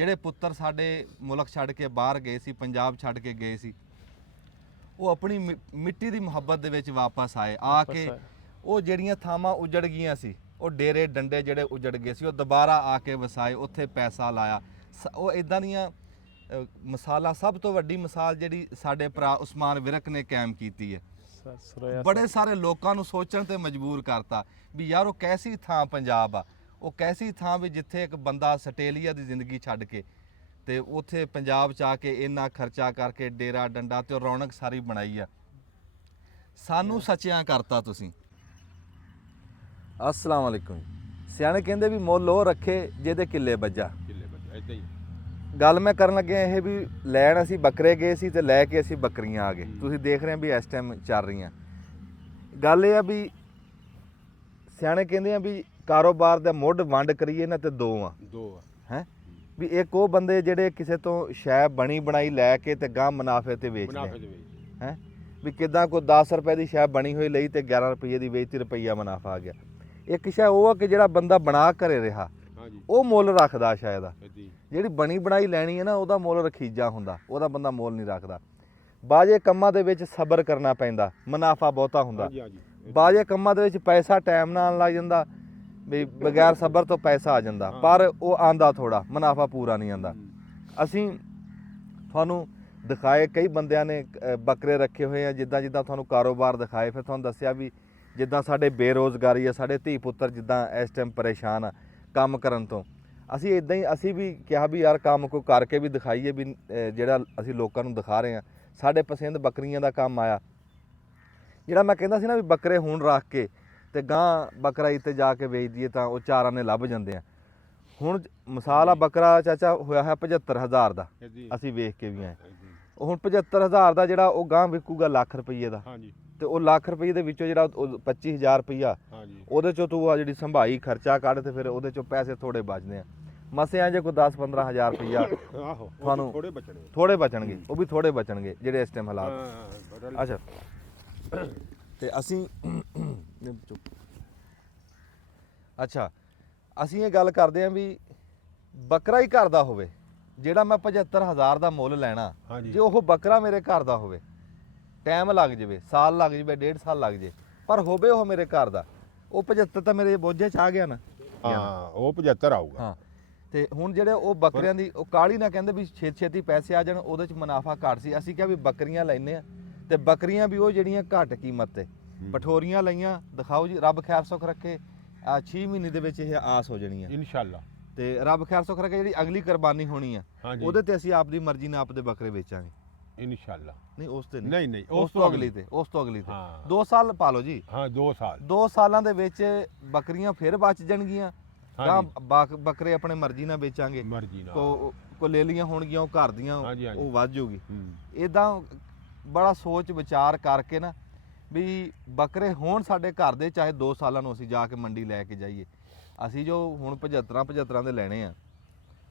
ਜਿਹੜੇ ਪੁੱਤਰ ਸਾਡੇ ਮੁਲਕ ਛੱਡ ਕੇ ਬਾਹਰ ਗਏ ਸੀ, ਪੰਜਾਬ ਛੱਡ ਕੇ ਗਏ ਸੀ, ਉਹ ਆਪਣੀ ਮਿੱਟੀ ਦੀ ਮੁਹੱਬਤ ਦੇ ਵਿੱਚ ਵਾਪਸ ਆਏ। ਆ ਕੇ ਉਹ ਜਿਹੜੀਆਂ ਥਾਵਾਂ ਉਜੜ ਗਈਆਂ ਸੀ, ਉਹ ਡੇਰੇ ਡੰਡੇ ਜਿਹੜੇ ਉਜੜ ਗਏ ਸੀ, ਉਹ ਦੁਬਾਰਾ ਆ ਕੇ ਵਸਾਏ, ਉੱਥੇ ਪੈਸਾ ਲਾਇਆ। ਉਹ ਇਦਾਂ ਦੀਆਂ ਮਿਸਾਲਾਂ, ਸਭ ਤੋਂ ਵੱਡੀ ਮਿਸਾਲ ਜਿਹੜੀ ਸਾਡੇ ਭਰਾ ਉਸਮਾਨ ਵਿਰਕ ਨੇ ਕਾਇਮ ਕੀਤੀ ਹੈ, ਬੜੇ ਸਾਰੇ ਲੋਕਾਂ ਨੂੰ ਸੋਚਣ ਤੇ ਮਜਬੂਰ ਕਰਤਾ ਵੀ ਯਾਰ ਉਹ ਕੈਸੀ ਥਾਂ ਪੰਜਾਬ ਆ, ਉਹ ਕੈਸੀ ਥਾਂ ਵੀ ਜਿੱਥੇ ਇੱਕ ਬੰਦਾ ਆਸਟ੍ਰੇਲੀਆ ਦੀ ਜ਼ਿੰਦਗੀ ਛੱਡ ਕੇ ਤੇ ਉੱਥੇ ਪੰਜਾਬ 'ਚ ਆ ਕੇ ਇੰਨਾ ਖਰਚਾ ਕਰਕੇ ਡੇਰਾ ਡੰਡਾ ਤੇ ਰੌਣਕ ਸਾਰੀ ਬਣਾਈ ਆ। ਸਾਨੂੰ ਸੱਚਿਆਂ ਕਰਤਾ ਤੁਸੀਂ। अस्सलाम वालेकुम। सियाने कहते भी मुल वो रखे जिहदे किले बज्जा। इदां ही गल मैं करन लगे ये भी लैन असी बकरे गए सी ते लैके असी बकरियां आ गए। तुसीं देख रहे हैं भी इस टाइम चल रही गल ये भी सियाने कहते हैं भी कारोबार दा मुੱਢ वंड करिए ना ते दो हैं भी एक वो बंदे जिहड़े किसी तो शै बनी बनाई लैके ते गां मुनाफे ते वेचदे हैं भी किदां कोई 10 रुपए की शै बनी हुई लई ते 11 रुपये की वेचती रुपया मुनाफा आ गया। एक शै वो कि जिहड़ा बंदा बना घरे रहा वो मुल रखदा शायद, जिहड़ी बनी बनाई लैनी है ना ਉਹਦਾ ਮੁੱਲ रखीजा हुंदा, ਉਹਦਾ ਬੰਦਾ ਮੁੱਲ नहीं रखदा। ਬਾਜੇ ਕੰਮਾਂ ਦੇ ਵਿੱਚ ਸਬਰ ਕਰਨਾ ਪੈਂਦਾ, ਮੁਨਾਫਾ ਬਹੁਤਾ ਹੁੰਦਾ। ਬਾਜੇ ਕੰਮਾਂ ਦੇ ਵਿੱਚ ਪੈਸਾ ਟਾਈਮ ਨਾਲ ਲੱਗ ਜਾਂਦਾ ਵੀ ਬਗੈਰ ਸਬਰ ਤੋਂ ਪੈਸਾ ਆ ਜਾਂਦਾ, ਪਰ ਉਹ ਆਂਦਾ ਥੋੜਾ, ਮੁਨਾਫਾ ਪੂਰਾ ਨਹੀਂ ਆਂਦਾ। ਅਸੀਂ ਤੁਹਾਨੂੰ ਦਿਖਾਏ ਕਈ ਬੰਦਿਆਂ ਨੇ ਬੱਕਰੇ ਰੱਖੇ ਹੋਏ ਆ, ਜਿੱਦਾਂ ਜਿੱਦਾਂ ਤੁਹਾਨੂੰ ਕਾਰੋਬਾਰ ਦਿਖਾਏ, ਫਿਰ ਤੁਹਾਨੂੰ ਦੱਸਿਆ ਵੀ ਜਿੱਦਾਂ ਸਾਡੇ ਬੇਰੋਜ਼ਗਾਰੀ ਆ, ਸਾਡੇ ਧੀ ਪੁੱਤਰ ਜਿੱਦਾਂ ਇਸ ਟਾਈਮ ਪਰੇਸ਼ਾਨ ਆ ਕੰਮ ਕਰਨ ਤੋਂ। ਅਸੀਂ ਇਦਾਂ ਹੀ ਅਸੀਂ ਵੀ ਕਿਹਾ ਵੀ ਯਾਰ ਕੰਮ ਕੋਈ ਕਰਕੇ ਵੀ ਦਿਖਾਈਏ ਵੀ ਜਿਹੜਾ ਅਸੀਂ ਲੋਕਾਂ ਨੂੰ ਦਿਖਾ ਰਹੇ ਹਾਂ। ਸਾਡੇ ਪਸੰਦ ਬੱਕਰੀਆਂ ਦਾ ਕੰਮ ਆਇਆ, ਜਿਹੜਾ ਮੈਂ ਕਹਿੰਦਾ ਸੀ ਨਾ ਵੀ ਬੱਕਰੇ ਹੁਣ ਰੱਖ ਕੇ ਤੇ ਗਾਂ ਬਕਰਾ ਇੱਥੇ ਜਾ ਕੇ ਵੇਚ ਦਈਏ ਤਾਂ ਉਹ ਚਾਰਾਂ ਨੇ ਲੱਭ ਜਾਂਦੇ ਆ। ਹੁਣ ਮਿਸਾਲ ਆ ਬੱਕਰਾ ਚਾਚਾ ਹੋਇਆ ਹੈ 75,000 ਦਾ, ਅਸੀਂ ਵੇਖ ਕੇ ਵੀ ਆਏ। ਹੁਣ 75,000 ਦਾ ਜਿਹੜਾ ਉਹ ਗਾਂ ਵਿਕੂਗਾ ਲੱਖ ਰੁਪਈਏ ਦਾ, ਤੇ ਉਹ ਲੱਖ ਰੁਪਈਏ ਦੇ ਵਿੱਚੋਂ ਜਿਹੜਾ 25,000 ਰੁਪਈਆ ਉਹਦੇ ਚੋਂ ਤੂੰ ਆ ਜਿਹੜੀ ਸੰਭਾਈ ਖਰਚਾ ਕੱਢ ਤੇ ਫਿਰ ਉਹਦੇ ਚੋਂ ਪੈਸੇ ਥੋੜੇ ਬਚਦੇ ਆ। ਮਸੇ ਆ ਜੇ ਕੋਈ 10-15,000 ਰੁਪਈਆ ਤੁਹਾਨੂੰ ਥੋੜੇ ਬਚਣਗੇ, ਉਹ ਵੀ ਥੋੜੇ ਬਚਣਗੇ ਜਿਹੜੇ ਇਸ ਟਾਈਮ ਹਾਲਾਤ। ਅੱਛਾ ਤੇ ਅਸੀਂ ਅਸੀਂ ਇਹ ਗੱਲ ਕਰਦੇ ਆਂ ਵੀ ਬੱਕਰਾ ਹੀ ਘਰ ਦਾ ਹੋਵੇ, ਜਿਹੜਾ ਮੈਂ 75,000 ਦਾ ਮੁੱਲ ਲੈਣਾ, ਜੇ ਉਹ ਬੱਕਰਾ ਮੇਰੇ ਘਰ ਦਾ ਹੋਵੇ, ਟਾਈਮ ਲੱਗ ਜਾਵੇ, ਸਾਲ ਲੱਗ ਜਾਵੇ, 1.5 ਸਾਲ ਲੱਗ ਜੇ, ਪਰ ਹੋਵੇ ਉਹ ਮੇਰੇ ਘਰ ਦਾ, ਉਹ 75 ਤਾਂ ਮੇਰੇ ਬੋਝੇ 'ਚ ਆ ਗਿਆ ਨਾ। ਹਾਂ ਉਹ 75 ਆਊਗਾ। ਹਾਂ ਤੇ ਹੁਣ ਜਿਹੜੇ ਉਹ ਬੱਕਰੀਆਂ ਦੀ ਉਹ ਕਾਲੀ ਨਾ ਕਹਿੰਦੇ ਵੀ ਛੇਤੀ ਪੈਸੇ ਆ ਜਾਣ, ਉਹਦੇ 'ਚ ਮੁਨਾਫਾ ਘੱਟ ਸੀ। ਅਸੀਂ ਕਿਹਾ ਵੀ ਬੱਕਰੀਆਂ ਲੈਨੇ ਆ ਤੇ ਬੱਕਰੀਆਂ ਵੀ ਉਹ ਜਿਹੜੀਆਂ ਘੱਟ ਕੀਮਤ ਤੇ ਪਠੋਰੀਆਂ ਲਈਆਂ। ਦਿਖਾਓ ਜੀ, ਰੱਬ ਖੈਰ ਸੁੱਖ ਰੱਖੇ 6 ਮਹੀਨੇ ਦੇ ਵਿੱਚ ਇਹ ਆਸ ਹੋ ਜਾਣੀ ਆ ਇਨਸ਼ਾਅੱਲਾ। ਤੇ ਰੱਬ ਖੈਰ ਸੁੱਖ ਰੱਖੇ ਜਿਹੜੀ ਅਗਲੀ ਕੁਰਬਾਨੀ ਹੋਣੀ ਆ ਉਹਦੇ ਤੇ ਅਸੀਂ ਆਪਦੀ ਮਰਜ਼ੀ ਨਾਲ ਆਪਦੇ ਬੱਕਰੇ ਵੇਚਾਂਗੇ ਇਨਸ਼ਾਅੱਲਾ। ਨਹੀਂ ਉਸ ਤੇ ਨਹੀਂ ਉਸ ਤੋਂ ਅਗਲੀ ਤੇ 2 ਸਾਲ ਪਾ ਲਓ ਜੀ। ਹਾਂ 2 ਸਾਲਾਂ ਦੇ ਵਿੱਚ ਬੱਕਰੀਆਂ ਫਿਰ ਬਚ ਜਾਣਗੀਆਂ, ਗਾਂ ਬੱਕਰੇ ਆਪਣੇ ਮਰਜ਼ੀ ਨਾਲ ਵੇਚਾਂਗੇ। ਕੋ ਲੈ ਲੀਆਂ ਹੋਣਗੀਆਂ ਉਹ ਘਰ ਦੀਆਂ, ਉਹ ਵੱਧ ਜਾਊਗੀ। ਇਦਾਂ ਬੜਾ ਸੋਚ ਵਿਚਾਰ ਕਰਕੇ ਨਾ ਵੀ ਬੱਕਰੇ ਹੋਣ ਸਾਡੇ ਘਰ ਦੇ, ਚਾਹੇ 2 ਸਾਲਾਂ ਨੂੰ ਅਸੀਂ ਜਾ ਕੇ ਮੰਡੀ ਲੈ ਕੇ ਜਾਈਏ। ਅਸੀਂ ਜੋ ਹੁਣ 75 ਦੇ ਲੈਣੇ ਆ,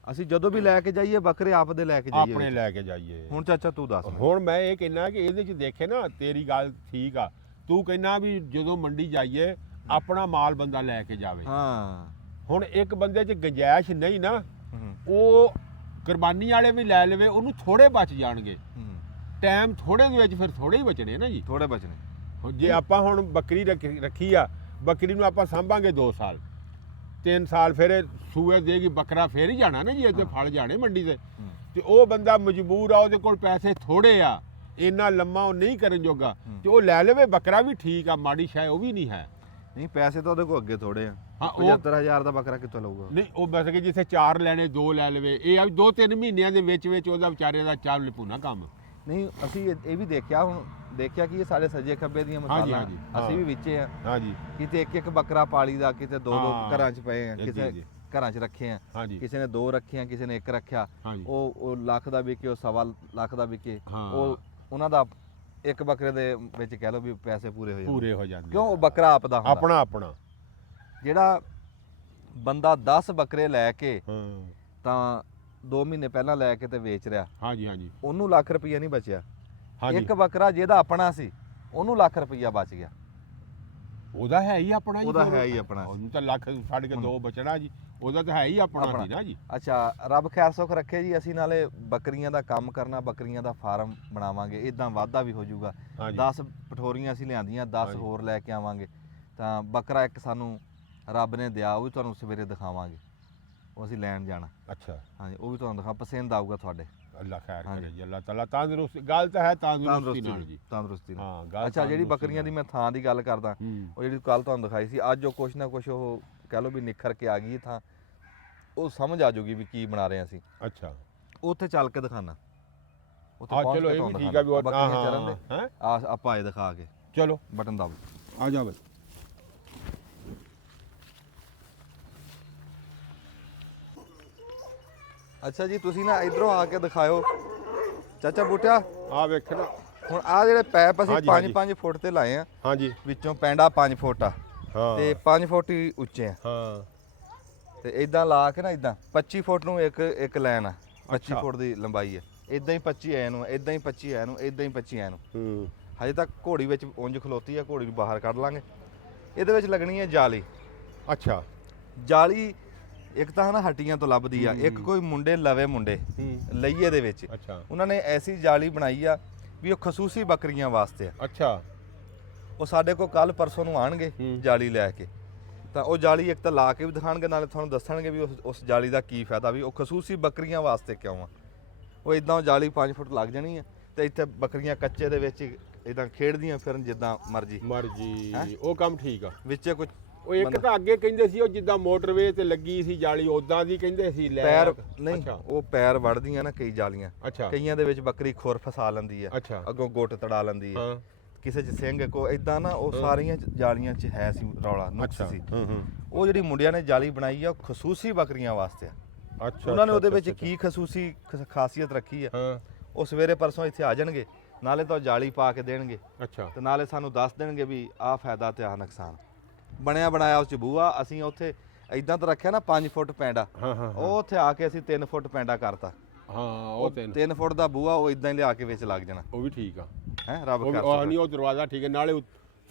ਅਸੀਂ ਜਦੋਂ ਵੀ ਲੈ ਕੇ ਜਾਈਏ ਬੱਕਰੇ ਆਪਦੇ ਲੈ ਕੇ ਜਾਈਏ, ਆਪਣੇ ਲੈ ਕੇ ਜਾਈਏ। ਹੁਣ ਚਾਚਾ ਤੂੰ ਦੱਸ। ਹੁਣ ਮੈਂ ਇਹ ਕਹਿਣਾ ਕਿ ਇਹਦੇ 'ਚ ਦੇਖੇ ਨਾ, ਤੇਰੀ ਗੱਲ ਠੀਕ ਆ, ਤੂੰ ਕਹਿਣਾ ਵੀ ਜਦੋਂ ਮੰਡੀ ਜਾਈਏ ਆਪਣਾ ਮਾਲ ਬੰਦਾ ਲੈ ਕੇ ਜਾਵੇ। ਹਾਂ ਹੁਣ ਇੱਕ ਬੰਦੇ 'ਚ ਗੁੰਜਾਇਸ਼ ਨਹੀਂ ਨਾ, ਉਹ ਕੁਰਬਾਨੀ ਵਾਲੇ ਵੀ ਲੈ ਲਵੇ, ਉਹਨੂੰ ਥੋੜੇ ਬਚ ਜਾਣਗੇ। ਟਾਈਮ ਥੋੜੇ ਦੇ ਵਿੱਚ ਫਿਰ ਥੋੜੇ ਹੀ ਬਚਣੇ ਨਾ ਜੀ, ਥੋੜੇ ਬਚਣੇ। ਜੇ ਆਪਾਂ ਹੁਣ ਬੱਕਰੀ ਰੱਖੀ ਆ, ਬੱਕਰੀ ਨੂੰ ਆਪਾਂ ਸਾਂਭਾਂਗੇ 2 ਸਾਲ 3 ਸਾਲ, ਫਿਰ ਸੂਏ ਦੇਗੀ ਬੱਕਰਾ, ਫਿਰ ਹੀ ਜਾਣਾ ਨਾ ਜੀ, ਇੱਥੇ ਫਲ ਜਾਣੇ ਮੰਡੀ ਤੇ ਉਹ ਬੰਦਾ ਮਜਬੂਰ ਆ, ਉਹਦੇ ਕੋਲ ਪੈਸੇ ਥੋੜੇ ਆ, ਇੰਨਾ ਲੰਮਾ ਉਹ ਨਹੀਂ ਕਰਨ ਜੋਗਾ, ਤੇ ਉਹ ਲੈ ਲਵੇ ਬੱਕਰਾ ਵੀ ਠੀਕ ਆ, ਮਾੜੀ ਸ਼ਾਇ ਉਹ ਵੀ ਨਹੀਂ ਹੈ। ਨਹੀਂ ਪੈਸੇ ਤਾਂ ਉਹਦੇ ਕੋਲ ਅੱਗੇ ਥੋੜੇ ਆ। 75,000 ਦਾ ਬੱਕਰਾ ਕਿੱਥੋਂ ਲਊਗਾ? ਨਹੀਂ ਉਹ ਬਸ ਕਿ ਜਿੱਥੇ 4 ਲੈਣੇ 2 ਲੈ ਲਵੇ, ਇਹ ਆ 2-3 ਮਹੀਨਿਆਂ ਦੇ ਵਿੱਚ ਉਹਦਾ ਵਿਚਾਰੇ ਦਾ ਚੱਲ ਪੂਣਾ ਕੰਮ। ਨਹੀਂ ਅਸੀਂ ਇਹ ਵੀ ਦੇਖਿਆ, ਹੁਣ ਦੇਖਿਆ ਕਿ ਇਹ ਸਾਡੇ ਸੱਜੇ ਖੱਬੇ ਦੀਆਂ ਮਸਾਲਾਂ ਅਸੀਂ ਵੀ ਵਿੱਚੇ ਆ। ਹਾਂਜੀ ਕਿਤੇ ਇੱਕ ਬੱਕਰਾ ਪਾਲੀ ਦਾ, ਕਿਤੇ 2 ਘਰਾਂ 'ਚ ਪਏ ਆ, ਕਿਸੇ ਘਰਾਂ 'ਚ ਰੱਖੇ ਆ, ਕਿਸੇ ਨੇ 2 ਰੱਖੇ ਆ, ਕਿਸੇ ਨੇ 1 ਰੱਖਿਆ। ਉਹ ਲੱਖ ਦਾ ਵਿਕੇ, ਉਹ 1.25 ਲੱਖ ਦਾ ਵਿਕੇ, ਉਹ ਉਹਨਾਂ ਦਾ ਇੱਕ ਬੱਕਰੇ ਦੇ ਵਿੱਚ ਕਹਿ ਲਓ ਵੀ ਪੈਸੇ ਪੂਰੇ ਹੋ ਜਾਂਦੇ। ਕਿਉਂ? ਉਹ ਬੱਕਰਾ ਆਪਦਾ ਆਪਣਾ ਜਿਹੜਾ ਬੰਦਾ 10 ਬੱਕਰੇ ਲੈ ਕੇ ਤਾਂ 2 ਮਹੀਨੇ ਪਹਿਲਾਂ ਲੈ ਕੇ ਤੇ ਵੇਚ ਰਿਹਾ, ਉਹਨੂੰ ਲੱਖ ਰੁਪਈਆ ਨਹੀਂ ਬਚਿਆ। ਇੱਕ ਬੱਕਰਾ ਜਿਹਦਾ ਆਪਣਾ ਸੀ ਉਹਨੂੰ ਲੱਖ ਰੁਪਈਆ ਬਚ ਗਿਆ। ਉਹਦਾ ਹੈ ਹੀ ਆਪਣਾ ਜੀ, ਉਹਦਾ ਹੈ ਹੀ ਆਪਣਾ। ਉਹਨੂੰ ਤਾਂ ਲੱਖ ਛੱਡ ਕੇ 2 ਬਚਣਾ ਜੀ, ਉਹਦਾ ਤਾਂ ਹੈ ਹੀ ਆਪਣਾ ਸੀ ਨਾ ਜੀ। ਅੱਛਾ, ਰੱਬ ਖੈਰ ਸੁੱਖ ਰੱਖੇ ਜੀ, ਅਸੀਂ ਨਾਲੇ ਬੱਕਰੀਆਂ ਦਾ ਕੰਮ ਕਰਨਾ, ਬੱਕਰੀਆਂ ਦਾ ਫਾਰਮ ਬਣਾਵਾਂਗੇ, ਇਦਾਂ ਵਾਧਾ ਵੀ ਹੋ ਜਾਊਗਾ। ਹਾਂਜੀ 10 ਪਠੋਰੀਆਂ ਅਸੀਂ ਲਿਆਂਦੀਆਂ, 10 ਹਾਂਜੀ। ਹੋਰ ਲੈ ਕੇ ਆਵਾਂਗੇ, ਤਾਂ ਬੱਕਰਾ ਇੱਕ ਸਾਨੂੰ ਰੱਬ ਨੇ ਦਿਆ, ਉਹ ਵੀ ਤੁਹਾਨੂੰ ਸਵੇਰੇ ਦਿਖਾਵਾਂਗੇ, ਉਹ ਅਸੀਂ ਲੈਣ ਜਾਣਾ। ਅੱਛਾ, ਹਾਂਜੀ, ਉਹ ਵੀ ਤੁਹਾਨੂੰ ਦਿਖਾ, ਪਸੰਦ ਆਊਗਾ ਤੁਹਾਡੇ। ਅੱਲਾ ਖੈਰ ਹਾਂਜੀ। ਕਰੇ ਜੀ, ਅੱਲਾ ਤਾਲਾ ਤੰਦਰੁਸਤ, ਗੱਲ ਤਾਂ ਹੈ ਤੰਦਰੁਸਤੀ ਨਾਲ ਜੀ। ਤੰਦਰੁਸਤੀ ਨਾਲ। ਹਾਂ ਗੱਲ ਅੱਛਾ, ਜਿਹੜੀ ਤੰਦਰੁਸਤੀ ਬੱਕਰੀਆਂ ਦੀ ਨਾਲ। ਮੈਂ ਥਾਂ ਦੀ ਗੱਲ ਕਰਦਾ, ਹੂੰ। ਉਹ ਜਿਹੜੀ ਕੱਲ ਤੁਹਾਨੂੰ ਦਿਖਾਈ ਸੀ, ਅੱਜ ਉਹ ਕੁਛ ਨਾ ਕੁਛ ਉਹ ਕਹਿ ਲਓ ਵੀ ਨਿਖਰ ਕੇ ਆ ਗਈ ਥਾਂ, ਉਹ ਸਮਝ ਆ ਜਾਊਗੀ ਵੀ ਕੀ ਬਣਾ ਰਹੇ ਅਸੀਂ। ਅੱਛਾ, ਉੱਥੇ ਚੱਲ ਕੇ ਦਿਖਾਣਾ, ਉੱਥੇ ਹਾਂ ਪਹੁੰਚ ਚਲੋ ਕੇ ਇਹ ਵੀ ਤੁਹਾਨੂੰ ਠੀਕ ਆ ਵੀ ਉਹ ਬੱਕਰੀਆਂ ਚਰਨ ਦੇ ਹੈ। ਆਪਾਂ ਇਹ ਦਿਖਾ ਕੇ ਚਲੋ ਬਟਨ ਦਬ। ਆ ਜਾ ਬਈ। ਅੱਛਾ ਜੀ, ਤੁਸੀਂ ਨਾ ਇਧਰੋਂ ਆ ਕੇ ਦਿਖਾਓ ਚਾਚਾ ਬੂਟਿਆ। ਆ ਵੇਖਣਾ। ਹੁਣ ਆ ਜਿਹੜੇ ਪੈਪ ਅਸੀਂ ਹਾਂਜੀ, 5-5 ਫੁੱਟ ਤੇ ਲਾਏ ਆ, ਹਾਂਜੀ ਵਿੱਚੋਂ ਪੈਂਡਾ 5 ਫੁੱਟ ਆ ਹਾਂ ਤੇ 5 ਫੁੱਟ ਹੀ ਉੱਚੇ ਆ, ਹਾਂ ਤੇ ਇਦਾਂ ਲਾ ਕੇ ਨਾ ਇਦਾਂ 25 ਫੁੱਟ ਨੂੰ ਇੱਕ ਲਾਈਨ ਆ, 25 ਅੱਛਾ। ਫੁੱਟ ਦੀ ਲੰਬਾਈ ਹੈ, ਇਦਾਂ ਹੀ 25 ਐ ਨੂੰ, ਇਦਾਂ ਹੀ 25 ਐ ਨੂੰ, ਇਦਾਂ ਹੀ 25 ਐ ਨੂੰ। ਹੂੰ। ਹਜੇ ਤੱਕ ਘੋੜੀ ਵਿੱਚ ਉਂਝ ਖਲੋਤੀ ਆ, ਘੋੜੀ ਨੂੰ ਬਾਹਰ ਕੱਢ ਲਾਂਗੇ। ਇਹਦੇ ਵਿੱਚ ਲੱਗਣੀ ਹੈ ਜਾਲੀ। ਅੱਛਾ। ਜਾਲੀ ਇੱਕ ਤਾਂ ਹਨਾ ਹੱਟੀਆਂ ਤੋਂ ਲੱਭਦੀ ਆ, ਇੱਕ ਕੋਈ ਮੁੰਡੇ ਲਵੇ ਮੁੰਡੇ ਹੂੰ। ਲਈਏ ਦੇ ਵਿੱਚ ਅੱਛਾ ਉਹਨਾਂ ਨੇ ਐਸੀ ਜਾਲੀ ਬਣਾਈ ਆ ਵੀ ਉਹ ਖਸੂਸੀ ਬੱਕਰੀਆਂ ਵਾਸਤੇ ਆ। ਅੱਛਾ। ਉਹ ਸਾਡੇ ਕੋਲ ਕੱਲ ਪਰਸੋਂ ਨੂੰ ਆਣਗੇ ਹੂੰ। ਜਾਲੀ ਲੈ ਕੇ, ਤਾਂ ਉਹ ਜਾਲੀ ਇੱਕ ਤਾਂ ਲਾ ਕੇ ਵੀ ਦਿਖਾਣਗੇ, ਨਾਲੇ ਤੁਹਾਨੂੰ ਦੱਸਣਗੇ ਵੀ ਉਸ ਜਾਲੀ ਦਾ ਕੀ ਫਾਇਦਾ, ਵੀ ਉਹ ਖਸੂਸੀ ਬੱਕਰੀਆਂ ਵਾਸਤੇ ਕਿਉਂ ਆ। ਉਹ ਇਦਾਂ ਉਹ ਜਾਲੀ 5 ਫੁੱਟ ਲੱਗ ਜਾਣੀ ਆ, ਤੇ ਇੱਥੇ ਬੱਕਰੀਆਂ ਕੱਚੇ ਦੇ ਵਿੱਚ ਇਦਾਂ ਖੇਡਦੀਆਂ ਫਿਰਨ ਜਿੱਦਾਂ ਮਰਜੀ। ਮਰਜੀ ਉਹ ਕੰਮ ਠੀਕ ਆ। ਵਿੱਚੇ ਕੁਝ ਉਹ ਇੱਕ ਤਾਂ ਅੱਗੇ ਕਹਿੰਦੇ ਸੀ ਉਹ ਜਿੱਦਾਂ ਮੋਟਰਵੇ ਤੇ ਲੱਗੀ ਸੀ ਜਾਲੀ, ਉਦਾਂ ਦੀ ਕਹਿੰਦੇ ਸੀ ਲੈ ਪੈਰ ਨਹੀਂ, ਅੱਛਾ। ਉਹ ਪੈਰ ਵੜਦੀਆਂ ਨਾ ਕਈ ਜਾਲੀਆਂ, ਅੱਛਾ। ਕਈਆਂ ਦੇ ਵਿੱਚ ਬੱਕਰੀ ਖੁਰ ਫਸਾ ਲੈਂਦੀ ਆ, ਅੱਛਾ। ਅੱਗੋਂ ਗੁੱਟ ਤੜਾ ਲੈਂਦੀ ਆ, ਹਾਂ। ਕਿਸੇ 'ਚ ਸਿੰਘ ਕੋ ਇਦਾਂ ਨਾ, ਉਹ ਸਾਰੀਆਂ ਜਾਲੀਆਂ 'ਚ ਹੈ ਸੀ ਰੌਲਾ, ਨੁਕਸ ਸੀ। ਹੂੰ ਹੂੰ। ਉਹ ਜਿਹੜੀ ਮੁੰਡਿਆਂ ਨੇ ਜਾਲੀ ਬਣਾਈ ਆ, ਉਹ ਖਸੂਸੀ ਬੱਕਰੀਆਂ ਵਾਸਤੇ ਆ। ਅੱਛਾ। ਉਹਨਾਂ ਨੇ ਉਹਦੇ ਵਿੱਚ ਕੀ ਖਸੂਸੀ ਖਾਸੀਅਤ ਰੱਖੀ ਆ, ਹਾਂ। ਉਹ ਸਵੇਰੇ ਪਰਸੋਂ ਇੱਥੇ ਆ ਜਾਣਗੇ, ਨਾਲੇ ਤਾਂ ਜਾਲੀ ਪਾ ਕੇ ਦੇਣਗੇ, ਅੱਛਾ। ਤੇ ਨਾਲੇ ਸਾਨੂੰ ਦੱਸ ਦੇਣਗੇ ਵੀ ਆਹ ਫਾਇਦਾ ਤੇ ਆਹ ਨੁਕਸਾਨ। ਬਣਿਆ ਬਣਾਇਆ ਉਸ 'ਚ ਬੂਆ ਅਸੀਂ ਉੱਥੇ ਇਦਾਂ ਤਾਂ ਰੱਖਿਆ ਨਾ 5 ਫੁੱਟ ਪੈਂਡਾ, ਹਾਂ ਹਾਂ ਉਹ ਉੱਥੇ ਆ ਕੇ ਅਸੀਂ 3 ਫੁੱਟ ਪੈਂਡਾ ਕਰਤਾ। ਹਾਂ ਉਹ 3 ਫੁੱਟ ਦਾ ਬੂਆ ਉਹ ਇਦਾਂ ਹੀ ਲਿਆ ਕੇ ਵਿੱਚ ਲੱਗ ਜਾਣਾ ਉਹ ਵੀ ਠੀਕ ਆ। ਹੈ, ਰੱਬ ਉਹ ਕਰ ਉਹ ਨਹੀਂ ਉਹ ਦਰਵਾਜ਼ਾ ਠੀਕ ਹੈ, ਨਾਲੇ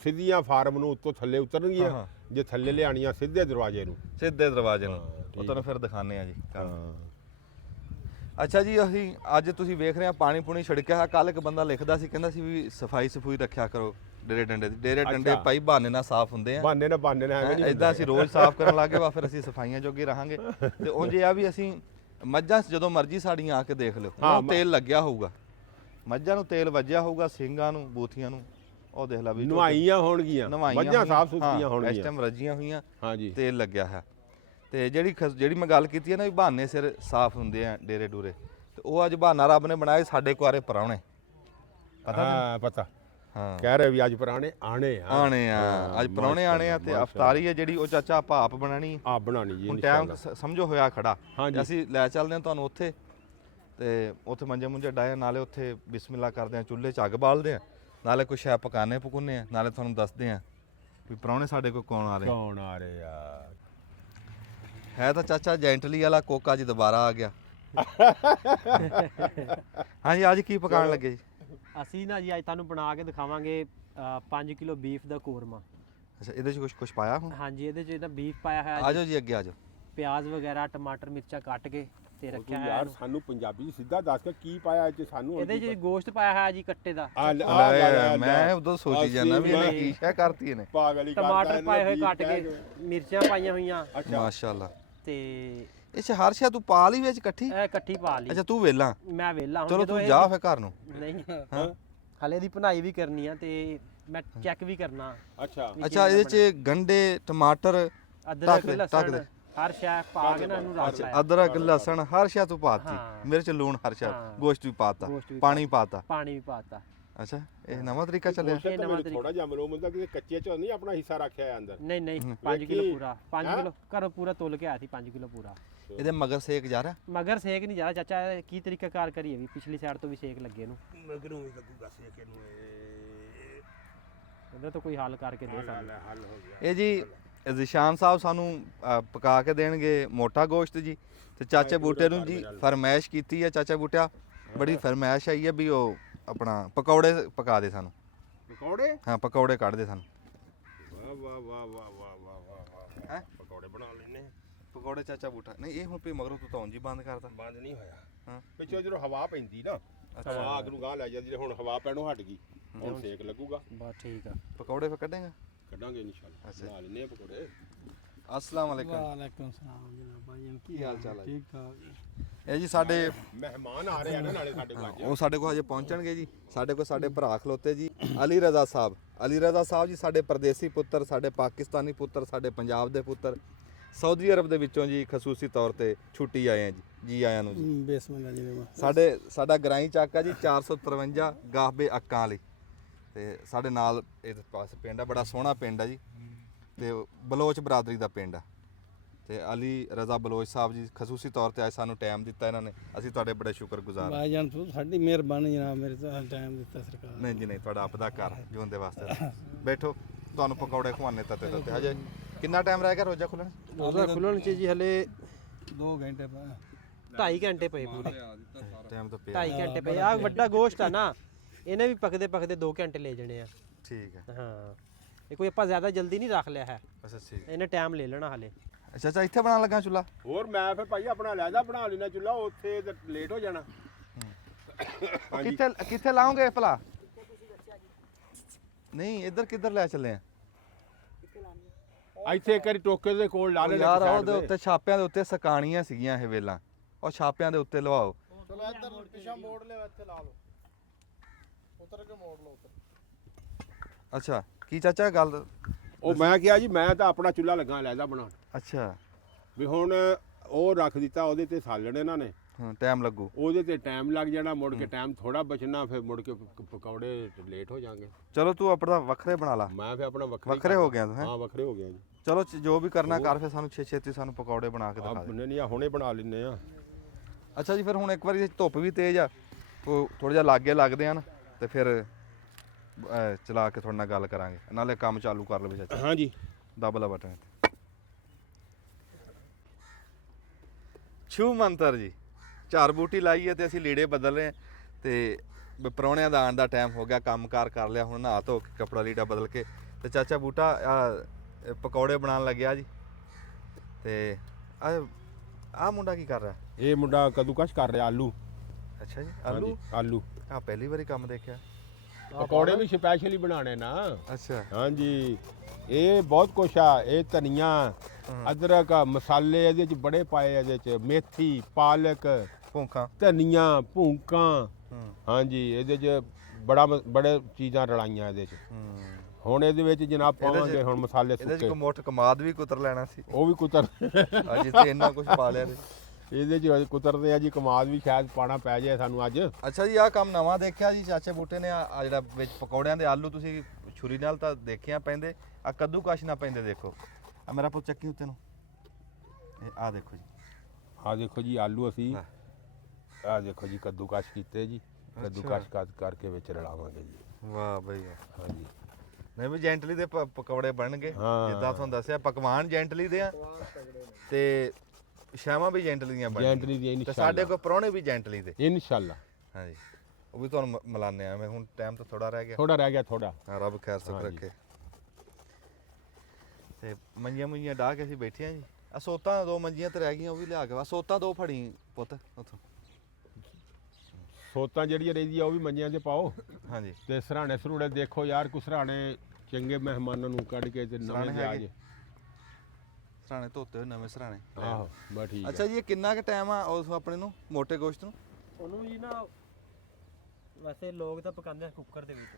ਸਿੱਧੀਆਂ ਫਾਰਮ ਨੂੰ ਉੱਤੋਂ ਥੱਲੇ ਉਤਰਨਗੀਆਂ, ਹਾਂ। ਜੇ ਥੱਲੇ ਲਿਆਣੀਆਂ ਸਿੱਧੇ ਦਰਵਾਜ਼ੇ ਨੂੰ। ਸਿੱਧੇ ਦਰਵਾਜ਼ੇ ਨੂੰ, ਹਾਂ, ਉਹ ਤੁਹਾਨੂੰ ਫਿਰ ਦਿਖਾਣੇ ਆ ਜੀ। ਹਾਂ। ਅੱਛਾ ਜੀ, ਅਸੀਂ ਅੱਜ ਤੁਸੀਂ ਵੇਖ ਰਹੇ ਆ ਪਾਣੀ ਪੂਣੀ ਛਿੜਕਿਆ। ਕੱਲ ਇੱਕ ਬੰਦਾ ਲਿਖਦਾ ਸੀ, ਕਹਿੰਦਾ ਸੀ ਵੀ ਸਫਾਈ ਸਫੂਈ ਰੱਖਿਆ ਕਰੋ ਡੇਰੇ ਡੰਡੇ ਦੀ। ਡੇਰੇ ਡੰਡੇ ਅੱਛਾ। ਭਾਈ ਬਹਾਨੇ ਨਾਲ ਸਾਫ਼ ਹੁੰਦੇ ਆ, ਬਹਾਨੇ ਨਾ ਐਵੇਂ ਨਹੀਂ ਇਦਾਂ ਅਸੀਂ ਰੋਜ਼ ਸਾਫ਼ ਕਰਨ ਲੱਗੇ ਵਾ, ਫਿਰ ਅਸੀਂ ਸਫਾਈਆਂ ਜੋਗੇ ਰਹਾਂਗੇ। ਤੇ ਉਂਝ ਇਹ ਆ ਵੀ ਅਸੀਂ ਮੱਝਾਂ ਜਦੋਂ ਮਰਜ਼ੀ ਸਾਡੀਆਂ ਆ ਕੇ ਦੇਖ ਲਿਓ, ਉਹਨਾਂ ਨੂੰ ਤੇਲ ਲੱਗਿਆ ਹੋਊਗਾ, ਮੱਝਾਂ ਨੂੰ ਤੇਲ ਵੱਜਿਆ ਹੋਊਗਾ, ਸਿੰਘਾਂ ਨੂੰ, ਬੂਥੀਆਂ ਨੂੰ। ਉਹ ਦੇਖ ਲੈ ਵੀ ਨਵਾਈਆਂ ਹੋਣਗੀਆਂ, ਮੱਝਾਂ ਸਾਫ਼ ਸੁਥਰੀਆਂ ਇਸ ਹੋਣਗੀਆਂ। ਟਾਈਮ ਰੱਜੀਆਂ ਹੋਈਆਂ, ਹਾਂਜੀ। ਤੇਲ ਲੱਗਿਆ ਹੈ। ਤੇ ਜਿਹੜੀ ਮੈਂ ਗੱਲ ਕੀਤੀ ਹੈ ਨਾ ਵੀ ਬਹਾਨੇ ਸਿਰ ਸਾਫ਼ ਹੁੰਦੇ ਆ ਡੇਰੇ ਡੂਰੇ, ਤੇ ਉਹ ਅੱਜ ਬਹਾਨਾ ਰੱਬ ਨੇ ਬਣਾਇਆ ਸਾਡੇ ਕੁਆਰੇ ਪਰਾਉਣੇ। ਪਤਾ ਹਾਂ ਪਤਾ। ਹਾਂ, ਕਹਿ ਰਹੇ ਵੀ ਅੱਜ ਪੁਰਾਣੇ ਆਣੇ ਆ। ਆਣੇ ਆ, ਅੱਜ ਪਰਾਉਣੇ ਆਣੇ ਆ, ਤੇ ਅਫਤਾਰੀ ਹੈ ਜਿਹੜੀ ਉਹ ਚਾਚਾ ਆਪਾਂ ਆਪ ਬਣਾਣੀ। ਆ ਬਣਾਣੀ ਜੀ ਹੁਣ ਟਾਈਮ ਸਮਝੋ ਹੋਇਆ ਖੜਾ, ਹਾਂਜੀ। ਅਸੀਂ ਲੈ ਚੱਲਦੇ ਹਾਂ ਤੁਹਾਨੂੰ ਉੱਥੇ, ਤੇ ਉੱਥੇ ਮੰਜੇ ਮੁੰਜੇ ਡਾਏ, ਨਾਲੇ ਉੱਥੇ ਬਿਸਮਿਲ੍ਲਾ ਕਰਦੇ ਆ, ਚੁੱਲ੍ਹੇ 'ਚ ਅੱਗ ਬਾਲਦੇ ਆ, ਨਾਲੇ ਕੁਛ ਹੈ ਪਕਾਨੇ ਪਕੂਨੇ ਆ, ਨਾਲੇ ਤੁਹਾਨੂੰ ਦੱਸਦੇ ਆ ਵੀ ਪਰਾਉਣੇ ਸਾਡੇ ਕੋਲ ਕੌਣ ਆ ਰਹੇ। ਕੌਣ ਆ ਰਹੇ ਆ? ਹੈ ਤਾਂ ਚਾਚਾ ਜੈਂਟਲੀ ਵਾਲਾ ਕੋਕਾ ਜੀ ਦੁਬਾਰਾ ਆ ਗਿਆ। ਹਾਂਜੀ, ਅੱਜ ਕੀ ਪਕਾਉਣ ਲੱਗੇ ਜੀ? ਅਸੀਂ ਨਾ ਜੀ ਅੱਜ ਤੁਹਾਨੂੰ ਬਣਾ ਕੇ ਦਿਖਾਵਾਂਗੇ 5 ਕਿਲੋ ਬੀਫ ਦਾ ਕੋਰਮਾ। ਅੱਛਾ, ਇਹਦੇ 'ਚ ਕੁਛ ਪਾਇਆ ਹੁਣ? ਹਾਂਜੀ, ਇਹਦੇ 'ਚ ਇਹਦਾ ਬੀਫ ਪਾਇਆ ਹੋਇਆ ਆਜੋ ਜੀ, ਅੱਗੇ ਆਜੋ। ਪਿਆਜ਼ ਵਗੈਰਾ, ਟਮਾਟਰ, ਮਿਰਚਾਂ ਕੱਟ ਕੇ ਤੇ ਰੱਖਿਆ ਹੋਇਆ ਯਾਰ ਇਹਨੂੰ। ਸਾਨੂੰ ਪੰਜਾਬੀ ਸਿੱਧਾ ਦੱਸ ਕੇ ਕੀ ਪਾਇਆ ਇਹ 'ਚ ਸਾਨੂੰ। ਇਹਦੇ 'ਚ ਗੋਸ਼ਤ ਪਾਇਆ ਹੋਇਆ ਜੀ ਕੱਟੇ ਦਾ, ਮੈਂ ਉਦੋਂ ਸੋਚੀ ਜਾਂਦਾ ਵੀ ਇਹਨੇ ਕੀ ਸ਼ੈ ਕਰਤੀ ਇਹਨੇ। ਪਾਗਲ ਹੀ ਟਮਾਟਰ ਪਾਏ ਹੋਏ ਕੱਟ ਕੇ, ਮਿਰਚਾਂ ਪਾਈਆਂ ਹੋਈਆਂ ਮਾਸ਼ਾਅੱਲਾ। ਤੇ ਇਹ 'ਚ ਹਰ ਸ਼ੈ ਤੂੰ ਪਾ ਲਈ ਵਿੱਚ ਇਕੱਠੀ? ਇਹ ਇਕੱਠੀ ਪਾ ਲਈ। ਅੱਛਾ, ਤੂੰ ਵੇਲਾ? ਮੈਂ ਵੇਲਾ ਹੁਣ ਚਲੋ ਜਦੋਂ ਤੂੰ ਜਾ ਫਿਰ ਘਰ ਨੂੰ। ਨਹੀਂ ਹਲੇ ਦੀ ਭੁਨਾਈ ਵੀ ਕਰਨੀ ਆ, ਤੇ ਮੈਂ ਚੈੱਕ ਵੀ ਕਰਨਾ। ਅੱਛਾ। ਅੱਛਾ, ਇਹਦੇ 'ਚ ਗੰਡੇ, ਟਮਾਟਰ, ਅਦਰਕ, ਲਸਣ ਹਰ ਸ਼ੈ ਪਾ ਕੇ ਨਾ ਇਹਨੂੰ ਰੱਖ ਲਿਆ। ਅਦਰਕ, ਲਸਣ ਹਰ ਸ਼ੈ ਤੂੰ ਪਾਤੀ, ਹਾਂ। ਮਿਰਚ, ਲੂਣ ਹਰ ਸ਼ੈ, ਹਾਂ। ਗੋਸ਼ਤ ਵੀ ਪਾਤਾ, ਗੋਸ਼ਤ ਵੀ ਪਾਣੀ ਪਾਤਾ। ਪਾਣੀ ਵੀ ਪਾਤਾ। ਅੱਛਾ, ਇਹ ਨਵਾਂ ਤਰੀਕਾ ਚੱਲਿਆ। ਗੋਸ਼ਤ ਤਾਂ ਮੈਨੂੰ ਥੋੜਾ ਜਿਹਾ ਮਰੋ ਮਿਲਦਾ ਕਿ ਕੱਚੇ 'ਚ ਨਹੀਂ ਆਪਣਾ ਹਿੱਸਾ ਰੱਖਿਆ ਹੈ ਅੰਦਰ। ਨਹੀਂ 5 ਕਿਲੋ ਪੂਰਾ, 5 ਕਿਲੋ ਘਰੋਂ ਪੂਰਾ ਤੋਲ ਕੇ ਆਇਆ ਸੀ, 5 ਕਿਲੋ ਪੂਰਾ। ਇਹਦੇ ਮਗਰ ਸੇਕ ਜਾ ਰਿਹਾ? ਮਗਰ ਸੇਕ ਨਹੀਂ ਜਾ ਚਾਚਾ, ਇਹ ਕੀ ਤਰੀਕਾ ਕਾਰ ਕਰੀਏ ਵੀ ਪਿਛਲੀ ਸਾਈਡ ਤੋਂ ਵੀ ਸੇਕ ਲੱਗੇ ਇਹਨੂੰ। ਮਗਰੋਂ ਵੀ ਲੱਗੂਗਾ ਸੇਕ ਇਹਨੂੰ। ਇਹਦਾ ਤਾਂ ਕੋਈ ਹੱਲ ਕਰਕੇ ਦੇ ਸਾਨੂੰ। ਹੱਲ ਹੋ ਗਿਆ ਇਹ ਜੀ ਜ਼ਿਸ਼ਾਨ ਸਾਹਿਬ ਸਾਨੂੰ ਪਕਾ ਕੇ ਦੇਣਗੇ ਮੋਟਾ ਗੋਸ਼ਤ ਜੀ, ਤੇ ਚਾਚੇ ਬੂਟੇ ਨੂੰ ਜੀ ਫਰਮਾਇਸ਼ ਕੀਤੀ ਹੈ। ਚਾਚਾ ਬੂਟਿਆ ਬੜੀ ਫਰਮਾਇਸ਼ ਆਈ ਹੈ ਵੀ ਉਹ ਆਪਣਾ ਪਕੌੜੇ ਪਕਾ ਦੇ ਸਾਨੂੰ। ਪਕੌੜੇ? ਹਾਂ, ਪਕੌੜੇ ਕੱਢ ਦੇ ਸਾਨੂੰ। ਵਾਹ ਵਾਹ ਵਾਹ ਵਾਹ ਵਾਹ ਵਾਹ ਵਾਹ ਹੈਂ? ਪਕੌੜੇ ਬਣਾ ਲੈਨੇ ਆ। ਪਕੌੜੇ ਚਾਚਾ ਬੂਟਾ ਨਹੀਂ ਇਹ ਹੁਣ ਵੀ ਮਗਰੋਂ ਤੂੰ ਤਾਂ ਉਂਝ ਹੀ ਬੰਦ ਕਰਦਾ। ਬੰਦ ਨਹੀਂ ਹੋਇਆ ਹਾਂ ਪਿੱਛੋਂ ਜਦੋਂ ਹਵਾ ਪੈਂਦੀ ਨਾ ਹਵਾ ਅੱਗ ਨੂੰ ਗਾਹ ਲੈ ਜਾਂਦੀ ਹੁਣ ਹਵਾ ਪੈਣੋਂ ਹਟ ਗਈ ਹੁਣ ਸੇਕ ਲੱਗੂਗਾ ਬਸ ਠੀਕ ਆ। ਪਕੌੜੇ ਫਿਰ ਕੱਢੇਗਾ। ਕੱਢਾਂਗੇ ਇਨਸ਼ਾਅੱਲਾ ਅੱਛਾ। ਬਣਾ ਲੈਨੇ ਆ ਪਕੌੜੇ। ਅਸਲਾਮ ਵਾਲੇਕੁਮ। ਵਾਲੇਕੁਮ ਸਲਾਮ ਜਨਾਬ ਭਾਈ ਕੀ ਹਾਲ ਚਾਲ ਹੈ ਜੀ? ਠੀਕ ਠਾਕ ਇਹ ਜੀ ਸਾਡੇ ਮਹਿਮਾਨ ਆ ਰਹੇ ਆ ਨਾ ਨਾਲੇ ਸਾਡੇ ਕੋਲ ਅੱਜ। ਉਹ ਸਾਡੇ ਕੋਲ ਹਜੇ ਪਹੁੰਚਣਗੇ ਜੀ। ਸਾਡੇ ਕੋਲ ਸਾਡੇ ਭਰਾ ਖਲੋਤੇ ਜੀ ਅਲੀ ਰਜ਼ਾ ਸਾਹਿਬ। ਅਲੀ ਰਜ਼ਾ ਸਾਹਿਬ ਜੀ ਸਾਡੇ ਪਰਦੇਸੀ ਪੁੱਤਰ, ਸਾਡੇ ਪਾਕਿਸਤਾਨੀ ਪੁੱਤਰ, ਸਾਡੇ ਪੰਜਾਬ ਦੇ ਪੁੱਤਰ ਸਾਊਦੀ ਅਰਬ ਦੇ ਵਿੱਚੋਂ ਜੀ ਖਸੂਸੀ ਤੌਰ ਤੇ ਛੁੱਟੀ ਆਏ ਆ ਜੀ। ਜੀ ਆਇਆਂ ਨੂੰ ਜੀ। ਬੇਸਮਿਲ੍ਲਾ ਜੀ ਸਾਡਾ ਗਰਾਈ ਚੱਕ ਆ ਜੀ 453 ਗਾਹਬੇ ਅੱਕਾਂ ਵਾਲੀ ਤੇ ਸਾਡੇ ਨਾਲ ਇਸ ਪਾਸ ਪਿੰਡ ਆ, ਬੜਾ ਸੋਹਣਾ ਪਿੰਡ ਆ ਜੀ ਤੇ ਬਲੋਚ ਬਰਾਦਰੀ ਦਾ ਪਿੰਡ ਆ ਤੇ ਅਲੀ ਰਜ਼ਾ ਬਲੋਚ ਸਾਹਿਬ ਜੀ ਖਸੂਸੀ ਤੌਰ ਤੇ ਅੱਜ ਸਾਨੂੰ ਟਾਈਮ ਦਿੱਤਾ ਇਹਨਾਂ ਨੇ, ਅਸੀਂ ਤੁਹਾਡੇ ਬੜੇ ਸ਼ੁਕਰਗੁਜ਼ਾਰ ਹਾਂ। ਭਾਈ ਜਾਨ ਸਾਡੀ ਮਿਹਰਬਾਨੀ ਜਨਾਬ, ਮੇਰੇ ਤੋਂ ਟਾਈਮ ਦਿੱਤਾ ਸਰਕਾਰ ਨਹੀਂ ਜੀ ਨਹੀਂ, ਤੁਹਾਡਾ ਆਪਦਾ ਘਰ ਜਿਉਣ ਦੇ ਵਾਸਤੇ। ਬੈਠੋ ਤੁਹਾਨੂੰ ਪਕੌੜੇ ਖਵਾਨੇ ਤੱਤੇ ਤੱਤੇ। ਹਜੇ ਕਿੰਨਾ ਟਾਈਮ ਰਹਿ ਗਿਆ ਰੋਜ਼ਾ ਖੁੱਲਣ? ਉਹਦਾ ਖੁੱਲਣ ਚ ਜੀ ਹਲੇ 2 ਘੰਟੇ ਬਾਅਦ 2.5 ਘੰਟੇ ਪਏ ਪੂਰੇ। ਟਾਈਮ ਤਾਂ ਪਿਆ। 2.5 ਘੰਟੇ ਪਏ ਆ। ਵੱਡਾ ਗੋਸ਼ਟ ਆ ਨਾ, ਇਹਨੇ ਵੀ ਪਕਦੇ ਪਕਦੇ 2 ਘੰਟੇ ਲੈ ਜਾਣੇ ਆ। ਠੀਕ ਹੈ। ਹਾਂ ਇਹ ਕੋਈ ਆਪਾਂ ਜ਼ਿਆਦਾ ਜਲਦੀ ਨਹੀਂ ਰੱਖ ਲਿਆ ਹੈ, ਅੱਛਾ ਠੀਕ। ਇਹਨੇ ਟਾਈਮ ਲੈ ਲੈਣਾ ਹਲੇ। ਅੱਛਾ ਅੱਛਾ ਇੱਥੇ ਬਣਾਉਣ ਲੱਗਾ ਚੁੱਲਾ? ਹੋਰ ਮੈਂ ਫਿਰ ਭਾਈ ਆਪਣਾ ਲੈਦਾ ਬਣਾ ਲੈਣਾ ਚੁੱਲਾ, ਉੱਥੇ ਤੇ ਲੇਟ ਹੋ ਜਾਣਾ। ਕਿੱਥੇ ਕਿੱਥੇ ਲਾਉਂਗੇ ਭਲਾ? ਨਹੀਂ ਇੱਧਰ ਕਿੱਧਰ ਲੈ ਚੱਲੇ ਆ? ਇੱਥੇ ਇੱਕ ਵਾਰੀ ਟੋਕੇ ਦੇ ਕੋਲ ਲਾ ਲੈਣਾ ਯਾਰ ਉਹਦੇ ਉੱਤੇ ਛਾਪਿਆਂ ਦੇ ਉੱਤੇ ਸਕਾਣੀਆਂ ਸੀਗੀਆਂ ਇਹ ਵੇਲਾਂ, ਉਹ ਛਾਪਿਆਂ ਦੇ ਉੱਤੇ ਲਵਾਓ। ਚਲੋ ਇੱਧਰ ਪਿਛਾ ਮੋੜ ਲਿਓ, ਇੱਥੇ ਲਾ ਲਓ, ਉਤਰ ਕੇ ਮੋੜ ਲਓ ਉੱਤਰ। ਅੱਛਾ ਕੀ ਚਾਚਾ ਗੱਲ? ਉਹ ਮੈਂ ਕਿਹਾ ਜੀ ਮੈਂ ਤਾਂ ਆਪਣਾ ਚੁੱਲਾ ਲੱਗਾ ਲੈਦਾ ਬਣਾਉਣ ਅੱਛਾ ਵੀ ਹੁਣ ਉਹ ਰੱਖ ਦਿੱਤਾ, ਉਹਦੇ ਤੇ ਸਾਲਣ ਇਹਨਾਂ ਨੇ, ਹਾਂ ਟਾਈਮ ਲੱਗੂ। ਉਹਦੇ ਤੇ ਟਾਈਮ ਲੱਗ ਜਾਣਾ, ਮੁੜ ਕੇ ਟਾਈਮ ਥੋੜਾ ਬਚਣਾ, ਫਿਰ ਮੁੜ ਕੇ ਪਕੌੜੇ ਲੇਟ ਹੋ ਜਾਣਗੇ। ਚਲੋ ਤੂੰ ਆਪਣਾ ਵੱਖਰੇ ਬਣਾ ਲਾ। ਮੈਂ ਫਿਰ ਆਪਣਾ ਵੱਖਰਾ ਵੱਖਰੇ ਹੋ ਗਿਆ ਤੂੰ ਹੈਂ? ਹਾਂ ਵੱਖਰੇ ਹੋ ਗਿਆ ਜੀ। ਚਲੋ ਜੋ ਵੀ ਕਰਨਾ ਕਰ, ਫਿਰ ਸਾਨੂੰ ਛੇਤੀ ਸਾਨੂੰ ਪਕੌੜੇ ਬਣਾ ਕੇ ਦਿਖਾ ਦੇ। ਆਪਣੇ ਨਹੀਂ ਹੁਣੇ ਬਣਾ ਲੈਨੇ ਆ। ਅੱਛਾ ਜੀ ਫਿਰ ਹੁਣ ਇੱਕ ਵਾਰੀ ਧੁੱਪ ਵੀ ਤੇਜ਼ ਆ, ਉਹ ਥੋੜਾ ਜਿਹਾ ਲਾਗੇ ਲੱਗਦੇ ਆ ਨਾ ਤੇ ਫਿਰ ਚਲਾ ਕੇ ਤੁਹਾਡੇ ਨਾਲ ਗੱਲ ਕਰਾਂਗੇ, ਨਾਲੇ ਕੰਮ ਚਾਲੂ ਕਰ ਲਵੇ ਚਾਚਾ। ਹਾਂ ਜੀ ਦਬ ਲਾ ਬਟਨ। ਛੂ ਮੰਤਰ ਜੀ ਝਾੜ ਬੂਟੀ ਲਾਈ ਹੈ ਤੇ ਅਸੀਂ ਲੀੜੇ ਬਦਲ ਰਹੇ ਹਾਂ ਤੇ ਪ੍ਰਾਹੁਣਿਆਂ ਦਾ ਆਉਣ ਦਾ ਟਾਈਮ ਹੋ ਗਿਆ, ਕੰਮਕਾਰ ਕਰ ਲਿਆ, ਹੁਣ ਨਹਾ ਧੋ ਕੇ ਕੱਪੜਾ ਲੀੜਾ ਬਦਲ ਕੇ ਤੇ ਚਾਚਾ ਬੂਟਾ ਪਕੌੜੇ ਬਣਾਉਣ ਲੱਗਿਆ ਜੀ। ਤੇ ਆ ਮੁੰਡਾ ਕੀ ਕਰ ਰਿਹਾ? ਇਹ ਮੁੰਡਾ ਕੱਦੂਕਸ਼ ਕਰ ਰਿਹਾ ਆਲੂ। ਅੱਛਾ ਜੀ ਹਾਂਜੀ, ਆਲੂ। ਆਲੂ ਆ ਪਹਿਲੀ ਵਾਰੀ ਕੰਮ ਦੇਖਿਆ। ਪਕੌੜੇ ਵੀ ਸਪੈਸ਼ਲੀ ਬਣਾਣੇ ਨਾ। ਅੱਛਾ ਹਾਂਜੀ ਇਹ ਬਹੁਤ ਕੁਛ ਆ, ਇਹ ਧਨੀਆ ਅਦਰਕ ਮਸਾਲੇ ਇਹਦੇ ਚ ਬੜੇ ਪਾਏ, ਇਹਦੇ ਚ ਮੇਥੀ ਪਾਲਕ ਭੁੰਖਾਂ ਧਨੀਆ ਭੂੰਕਾਂ। ਹੂੰ ਹਾਂਜੀ ਇਹਦੇ ਚ ਬੜੇ ਚੀਜ਼ਾਂ ਰਲਾਈਆਂ ਇਹਦੇ ਚ। ਹੂੰ ਹੁਣ ਇਹਦੇ ਵਿੱਚ ਜਨਾਬ ਪਾਵਾਂਗੇ ਹੁਣ ਮਸਾਲੇ ਇਹਦੇ ਚ ਸੁੱਕੇ, ਕੋ ਮੋਟ ਕਮਾਦ ਵੀ ਕੁਤਰ ਲੈਣਾ ਸੀ ਉਹ ਵੀ ਕੁਤਰ ਅੱਜ ਤੇ ਇੰਨਾ ਕੁਝ ਪਾ ਲਿਆ ਤੇ। ਇਹਦੇ ਚ ਕੁਤਰਦੇ ਆ ਜੀ, ਕਮਾਦ ਵੀ ਸ਼ਾਇਦ ਪਾਣਾ ਪੈ ਜਾਏ ਸਾਨੂੰ ਅੱਜ। ਅੱਛਾ ਜੀ ਆਹ ਕੰਮ ਨਵਾਂ ਦੇਖਿਆ ਜੀ ਚਾਚੇ ਬੂਟੇ ਨੇ। ਆ ਜਿਹੜਾ ਵਿੱਚ ਪਕੌੜਿਆਂ ਦੇ ਆਲੂ ਤੁਸੀਂ ਛੁਰੀ ਨਾਲ ਤਾਂ ਦੇਖਿਆ ਪੈਂਦੇ, ਆ ਕੱਦੂ ਕਸ਼ ਨਾ ਪੈਂਦੇ। ਦੇਖੋ ਆ ਮੇਰਾ ਪੁੱਤ ਚੱਕੀ ਉੱਤੇ ਨੂੰ, ਇਹ ਆ ਦੇਖੋ ਜੀ। ਆ ਦੇਖੋ ਜੀ ਆਲੂ ਅਸੀਂ ਆ ਦੇਖੋ ਜੀ ਕੱਦੂਕਸ਼ ਕੀਤੇ ਜੀ, ਕੱਦੂਕਸ਼ ਕਰਕੇ ਵਿੱਚ ਰਲਾਵਾਂਗੇ ਜੀ। ਵਾਹ ਬਈ ਵਾਹ। ਹਾਂਜੀ ਨਹੀਂ ਵੀ ਜੈਂਟਲੀ ਦੇ ਪਕੌੜੇ ਬਣਨਗੇ ਹਾਂ। ਜਿੱਦਾਂ ਤੁਹਾਨੂੰ ਦੱਸਿਆ, ਪਕਵਾਨ ਜੈਂਟਲੀ ਦੇ ਆ ਤੇ ਸ਼ਾਮਾਂ ਵੀ ਜੈਂਟਲੀ ਦੀਆਂ ਬਣਨਗੀਆਂ ਜੈਂਟਲੀ ਦੀ ਤੇ ਇਨਸ਼ਾਅੱਲਾ, ਸਾਡੇ ਕੋਲ ਪ੍ਰਾਹੁਣੇ ਵੀ ਜੈਂਟਲੀ ਦੇ। ਇਨਸ਼ਾਅੱਲਾ। ਹਾਂਜੀ ਉਹ ਵੀ ਤੁਹਾਨੂੰ ਮਿਲਾਨੇ ਆ। ਮੈਂ ਹੁਣ ਟਾਈਮ ਤਾਂ ਥੋੜਾ ਰਹਿ ਗਿਆ। ਥੋੜਾ ਰਹਿ ਗਿਆ ਥੋੜਾ। ਹਾਂ ਰੱਬ ਖੈਰ ਸੁਖ ਹਾਂਜੀ। ਰੱਖੇ। ਤੇ ਮੰਜੀਆਂ ਡਾਹ ਕੇ ਅਸੀਂ ਬੈਠੇ ਆ ਜੀ। ਆ ਸੋਤਾਂ 2 ਮੰਜੀਆਂ ਤੇ ਰਹਿ ਗਈਆਂ, ਉਹ ਵੀ ਲਿਆ ਕੇ ਵਾ। ਸੋਤਾਂ 2 ਫੜੀ ਪੁੱਤ ਉਥੋਂ। ਸੋਤਾਂ ਜਿਹੜੀਆਂ ਰਹਿੰਦੀਆਂ ਉਹ ਵੀ ਮੰਜਿਆਂ 'ਚ ਪਾਓ ਹਾਂਜੀ ਤੇ ਸਰਾਣੇ ਸਰੂੜੇ ਦੇਖੋ ਯਾਰ, ਕੁਛ ਸਰਾਣੇ ਚੰਗੇ ਮਹਿਮਾਨਾਂ ਨੂੰ ਕੱਢ ਕੇ ਤੇ ਨਵੇਂ ਸਰਾਣੇ ਦੇ ਆ ਹੈਗੇ? ਜੇ। ਸਰਾਣੇ ਧੋਤੇ ਹੋਏ ਨਵੇਂ ਸਰਾਣੇ। ਆਹੋ ਬਸ ਠੀਕ ਅੱਛਾ ਜੀ ਇਹ ਕਿੰਨਾ ਕੁ ਟਾਈਮ ਆ ਉਸ ਆਪਣੇ ਨੂੰ ਮੋਟੇ ਗੋਸ਼ਤ ਨੂੰ? ਉਹਨੂੰ ਜੀ ਨਾ ਵੈਸੇ ਲੋਕ ਤਾਂ ਪਕਾਉਂਦੇ ਆ ਕੁੱਕਰ ਦੇ ਵਿੱਚ,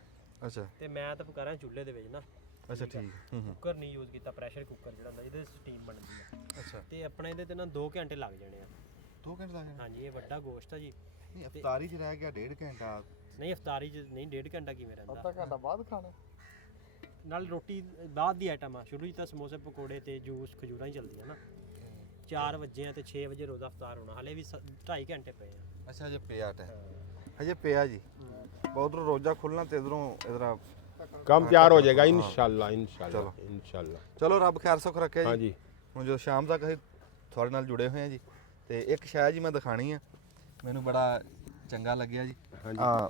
ਅੱਛਾ ਤੇ ਮੈਂ ਤਾਂ ਪਕਾ ਰਿਹਾ ਚੁੱਲ੍ਹੇ ਦੇ ਵਿੱਚ ਨਾ। ਅੱਛਾ ਠੀਕ। ਕੁੱਕਰ ਨਹੀਂ ਯੂਜ਼ ਕੀਤਾ, ਪ੍ਰੈਸ਼ਰ ਕੁੱਕਰ ਜਿਹੜਾ ਹੁੰਦਾ ਜਿਹਦੇ ਸਟੀਮ ਬਣਦੀ ਹੈ। ਅੱਛਾ ਤੇ ਆਪਣਾ ਇਹਦੇ ਤੇ ਨਾ 2 ਘੰਟੇ ਲੱਗ ਜਾਣੇ ਆ। 2 ਘੰਟੇ ਲੱਗ ਜਾਣੇ? ਹਾਂਜੀ ਇਹ ਵੱਡਾ ਗੋਸ਼ਤ ਆ ਜੀ। ਨਹੀਂ ਅਫਤਾਰੀ 'ਚ ਰਹਿ ਗਿਆ 1.5 ਘੰਟਾ। ਨਹੀਂ ਅਫਤਾਰੀ ਚ ਨਹੀਂ, 1.5 ਘੰਟਾ ਕਿਵੇਂ ਰਹਿੰਦਾ। ਘੰਟਾ ਬਾਅਦ ਖਾਣਾ ਨਾਲ ਰੋਟੀ ਬਾਅਦ ਦੀ ਆਈਟਮ ਆ। ਸ਼ੁਰੂ 'ਚ ਤਾਂ ਸਮੋਸੇ ਪਕੌੜੇ ਤੇ ਜੂਸ ਖਜੂਰਾਂ ਹੀ ਚੱਲਦੀਆਂ ਨਾ। 4 ਵਜੇ ਆ ਤੇ 6 ਵਜੇ ਰੋਜ਼ਾ ਅਫਤਾਰ ਹੋਣਾ, ਹਲੇ ਵੀ 2.5 ਘੰਟੇ ਪਏ ਆ। ਅੱਛਾ ਹਜੇ ਪਿਆ ਟਾਈਮ, ਹਜੇ ਪਿਆ ਜੀ। ਉਧਰੋਂ ਰੋਜ਼ਾ ਖੁੱਲਣਾ ਤੇ ਇਧਰੋਂ ਇਧਰ। ਕੰਮ ਤਿਆਰ ਹੋ ਜਾਏਗਾ ਇਨਸ਼ਾਅੱਲਾ ਇਨਸ਼ਾਅੱਲਾ ਇਨਸ਼ਾਅੱਲਾ। ਚਲੋ ਰੱਬ ਖੈਰ ਸੁਖ ਰੱਖੇ ਜੀ। ਹਾਂਜੀ ਹੁਣ ਜੋ ਸ਼ਾਮ ਤੱਕ ਅਸੀਂ ਤੁਹਾਡੇ ਨਾਲ ਜੁੜੇ ਹੋਏ ਆ ਜੀ। ਤੇ ਇੱਕ ਸ਼ਾਇਦ ਜੀ ਮੈਂ ਦਿਖਾਣੀ ਆ, ਮੈਨੂੰ ਬੜਾ ਚੰਗਾ ਲੱਗਿਆ ਜੀ। ਹਾਂਜੀ। ਆ